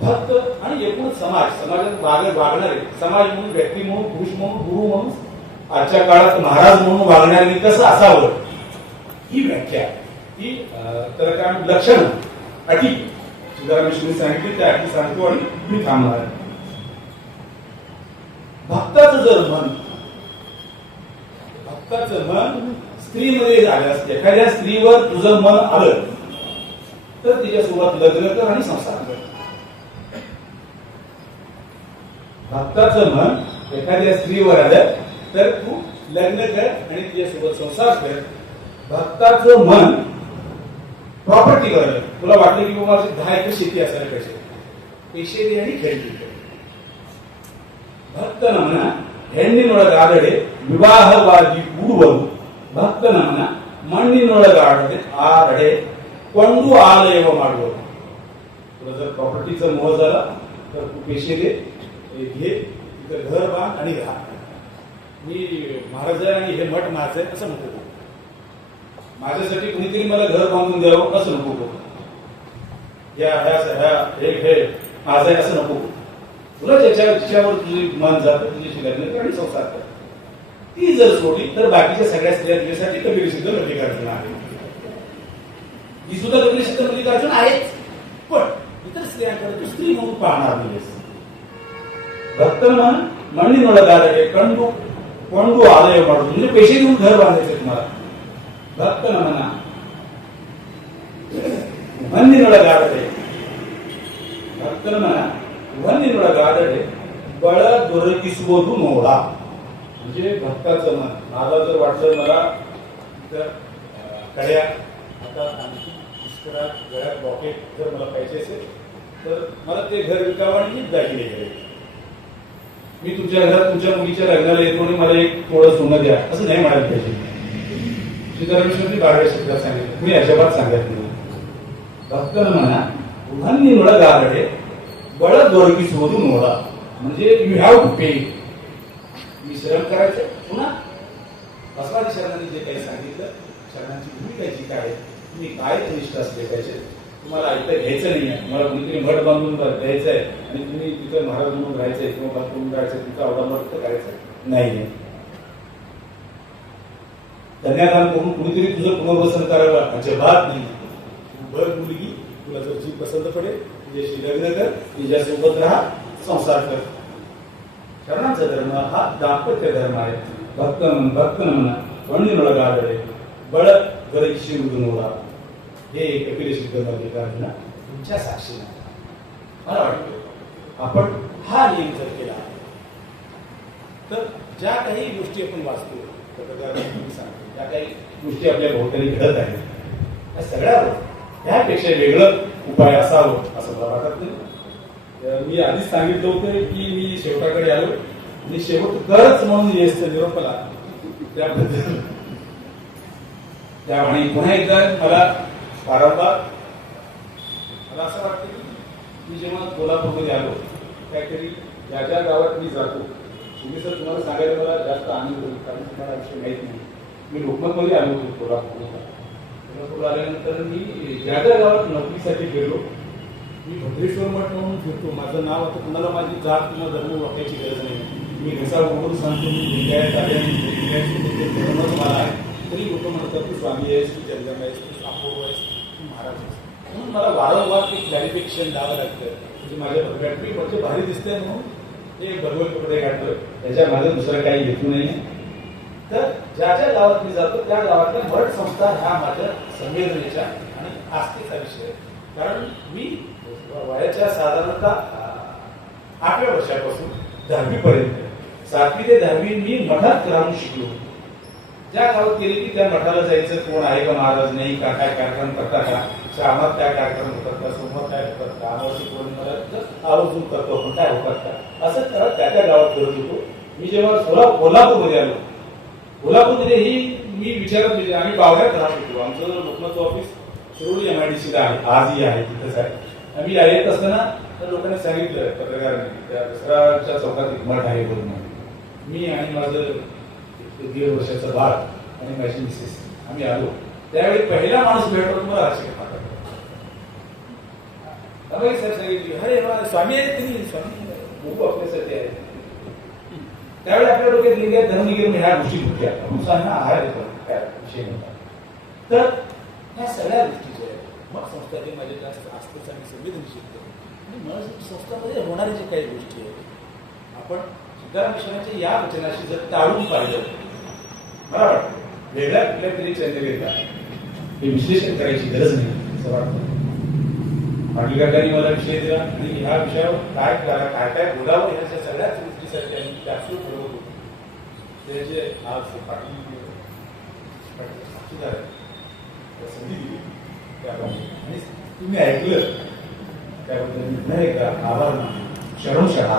भक्त आणि एकूण समाजात वागणारे, समाज म्हणून, व्यक्ती म्हणून, पुरुष म्हणून, गुरु म्हणून, आजच्या काळात महाराज म्हणून वागणाऱ्यांनी कसं असावं, ही व्याख्या, ही तर काय लक्षण, अटी सिद्धरामेश्वरांनी सांगितली. त्या अटी सांगतो आणि मी थांबणार. भक्ताचं मन स्त्रीमध्ये झालं असतं. एखाद्या स्त्रीवर तुझं मन आलं तर तिच्यासोबत लग्न कर आणि संसार कर. भक्ताचं मन एखाद्या स्त्रीवर आलं तर तू लग्न कर आणि तिच्यासोबत संसार कर. भक्ताचं मन प्रॉपर्टी कर. तुला वाटलं की बाबा 10 एकर शेती असायला पाहिजे, पैसे दे आणि खरेदी कर. भक्त नमना ಹೆಣ್ಣಿನೊಳಗಾದಡೆ ವಿವಾಹವಾಗಿ ಕೂಡುವರು. ಭಕ್ತ ನಮನ ಮಣ್ಣಿನೊಳಗಾಡದೆ आरडे ಕೊಂಡು आलयव ಮಾಡುವರು. तुला जर प्रॉपर्टीचा मोह झाला तर तू पैसे दे, घे, तिथं घर बांध आणि राहा. मी महाराज आहे आणि हे मठ माझं आहे असं नको. माझ्यासाठी कुणीतरी मला घर बांधून द्यावं असं नको. हे माझं आहे असं नको. तुला ज्याच्यावर तुझे मन जातं तुझ्याशी लग्न कर आणि संसार कर. ती जर सोडली तर बाकीच्या सगळ्या स्त्रिया तुझ्यासाठी कपिल सिद्ध मल्लिकार्जुन आहे. ही सुद्धा कपिल सिद्ध मल्लिकार्जुन आहेच, पण इतर स्त्रियांकडे तू स्त्री म्हणून पाहणार नाहीस. भक्तन मण्ಣಿನೊಳಗಾದರೆ ಕಂಡು ಕೊಂಡು ಆದಾಯ ಮಾಡುದು म्हणजे पैसे देऊन घर बांधायचं तुम्हाला. ಭಕ್ತನ ಮಣ್ಣಿನೊಳಗಾದರೆ ಭಕ್ತನ ಮಣ್ಣಿನೊಳಗಾದರೆ बळ ದೊರಕಿಸುವುದು ನೋಡ. म्हणजे भक्ताचं मन मला जर वाटलं मला तर कड्या हातात आणखी पुष्करात गळ्यात रॉकेट जर मला पाहिजे असेल तर मला ते घर विकावं आणि मीच दाखिले करेल. मी तुमच्या घरात तुमच्या मुलीच्या लग्नाला येतो आणि मला एक थोडं सोनं द्या असं नाही म्हणायला पाहिजे. सिद्धरामेश्वरनी 12व्या शब्दात सांगितलं, मी अजिबात सांगत नाही. भक्तन म्हणा मण्ಣಿನೊಳಗಾದರೆ बळ ದೊರಕಿಸುವುದು ನೋಡ. म्हणजे यू हॅव टू पे. मी श्रम करायचं पुन्हा बसवादी शरणांनी जे काही सांगितलं, शरणांची भूमिका जी काय आहे तुम्ही काय निष्ठ असले पाहिजे. तुम्हाला ऐकतं घ्यायचं नाही आहे, तुम्हाला कुणीतरी मठ बांधून द्यायचं आहे आणि तुम्ही तिथं महाराज म्हणून राहायचंय किंवा भक्त म्हणून राहायचंय, तुमचा अवलंब करायचं नाहीये. कन्यादान करून कुणीतरी तुझं पुनर्वसन करायला अजिबात नाही. भर मुलगी तुला जर जी पसंत पडेल तिच्याशी लग्न कर, तिच्यासोबत राहा, संसार कर. शरणांचा धर्म हा दाम्पत्य धर्म आहे. भक्तन म्हणा मण्ಣಿನೊಳಗಾದರೆ बळ ದೊರಕಿಸುವುದು ನೋಡ. हे कपिल सिद्ध मल्लिकार्जुन तुमच्या साक्षीने मला वाटतं आपण हा नियम जर केला तर ज्या काही गोष्टी आपण वाचतो, सांगतो, ज्या काही गोष्टी आपल्या भोवताली घडत आहेत त्या सगळ्यावर त्यापेक्षा वेगळं उपाय असावं असं मला वाटत नाही. मी आधीच सांगितलं होतं की मी शेवटाकडे आलो आणि शेवट करच म्हणून येस निरोपाला त्याबद्दल त्यामुळे पुन्हा एकदा मला वारंवार मला असं वाटतं की मी जेव्हा कोल्हापूरमध्ये आलो काहीतरी ज्या ज्या गावात मी जातो तुम्ही सर तुम्हाला सांगायला मला जास्त आनंद होईल कारण तुम्हाला विषय माहित नाही. मी लोकमतमध्ये आलो होतो कोल्हापूरला आल्यानंतर मी ज्या ज्या गावात नोकरीसाठी गेलो मी भद्रेश्वर मठ म्हणून फिरतो. माझं नाव आता तुम्हाला माझी जात किंवा धर्म वाटायची गरज नाही. मी घसा उघडून सांगतो मी धर्मच मला आहे तरी लोक म्हणतात तू स्वामी आहेस, तू जंगम आहेस, तू अपूर्व आहेस, तू महाराज आहेस. म्हणून मला वारंवार ते क्लॅरिफिकेशन द्यावं लागतं. म्हणजे माझ्या भगव्यात मी म्हणजे भारी दिसतंय म्हणून ते भगवत कपडे घालतोय, त्याच्या माझं दुसरं काही हेतू नाही. तर ज्या ज्या गावात मी जातो त्या गावातल्या मठ संस्था ह्या माझ्या संवेदनेच्या आणि आस्थेचा विषय. कारण मी वयाच्या साधारणतः 8व्या वर्षापासून 10वी पर्यंत 7वी ते 10वी मी मठात राहून शिकलो. ज्या गावात गेले की त्या मठाला जायचं, कोण आहे का महाराज नाही का, काय कार्यक्रम करतात का, श्रावणात काय कार्यक्रम होतात का, सोमवार काय होतात का, अमावस्या पौर्णिमेला आवर्जून करतो पण काय होतात का, असं करत त्या त्या गावात करत होतो. मी जेव्हा कोल्हापूरमध्ये आलो कोल्हापूरमध्ये ही मी विचारत म्हणजे आम्ही बावड्यात राहत होतो. आमचं लोकमत ऑफिस शिरोली MIDCला आहे, आजही आहे, तिथंच आहे. आम्ही येत असताना तर लोकांनी सांगितलं पत्रकारांनी त्या दसराच्या चौकात एक मठ आहे बोलून. मी आणि माझं 1.5 वर्षाचं बाळ आणि माझी मिसेस आम्ही आलो. त्यावेळी पहिला माणूस भेटतो मला राशी सर सांगितली अरे स्वामी आहे तुम्ही, स्वामी खूप आपल्यासाठी आहे. त्यावेळी आपल्या डोक्यात लिंगायत धर्मनिगम ह्या गोष्टी होत्या, पुरुषांना आहार येतो त्या विषय नव्हता. तर ह्या सगळ्या गोष्टी ज्या आहेत मग संस्थांनी माझ्या जास्त आस्थेचा आणि संवेदनशील आणि मग संस्थांमध्ये होणाऱ्या जे काही गोष्टी आहेत आपण सिद्धरामेश्वरांच्या या वचनाशी जर टाळून पाहिलं मला वाटतं वेगळ्या कुठल्या तरी चंद्ररेखा हे विश्लेषण करायची गरज नाही असं वाटतं. पाटीलकाकांनी मला विषय दिला आणि ह्या विषयावर काय करा काय काय बोलावं ह्याच्या सगळ्याच गोष्टीसाठी आम्ही व्यासपीठ ठरवत होतो. त्याचे आज पाटील साक्षीदार संधी दिली त्याप्रमाणे आणि तुम्ही ऐकलं त्याबद्दल मी पुन्हा एकदा आभार मानतो. शरणशः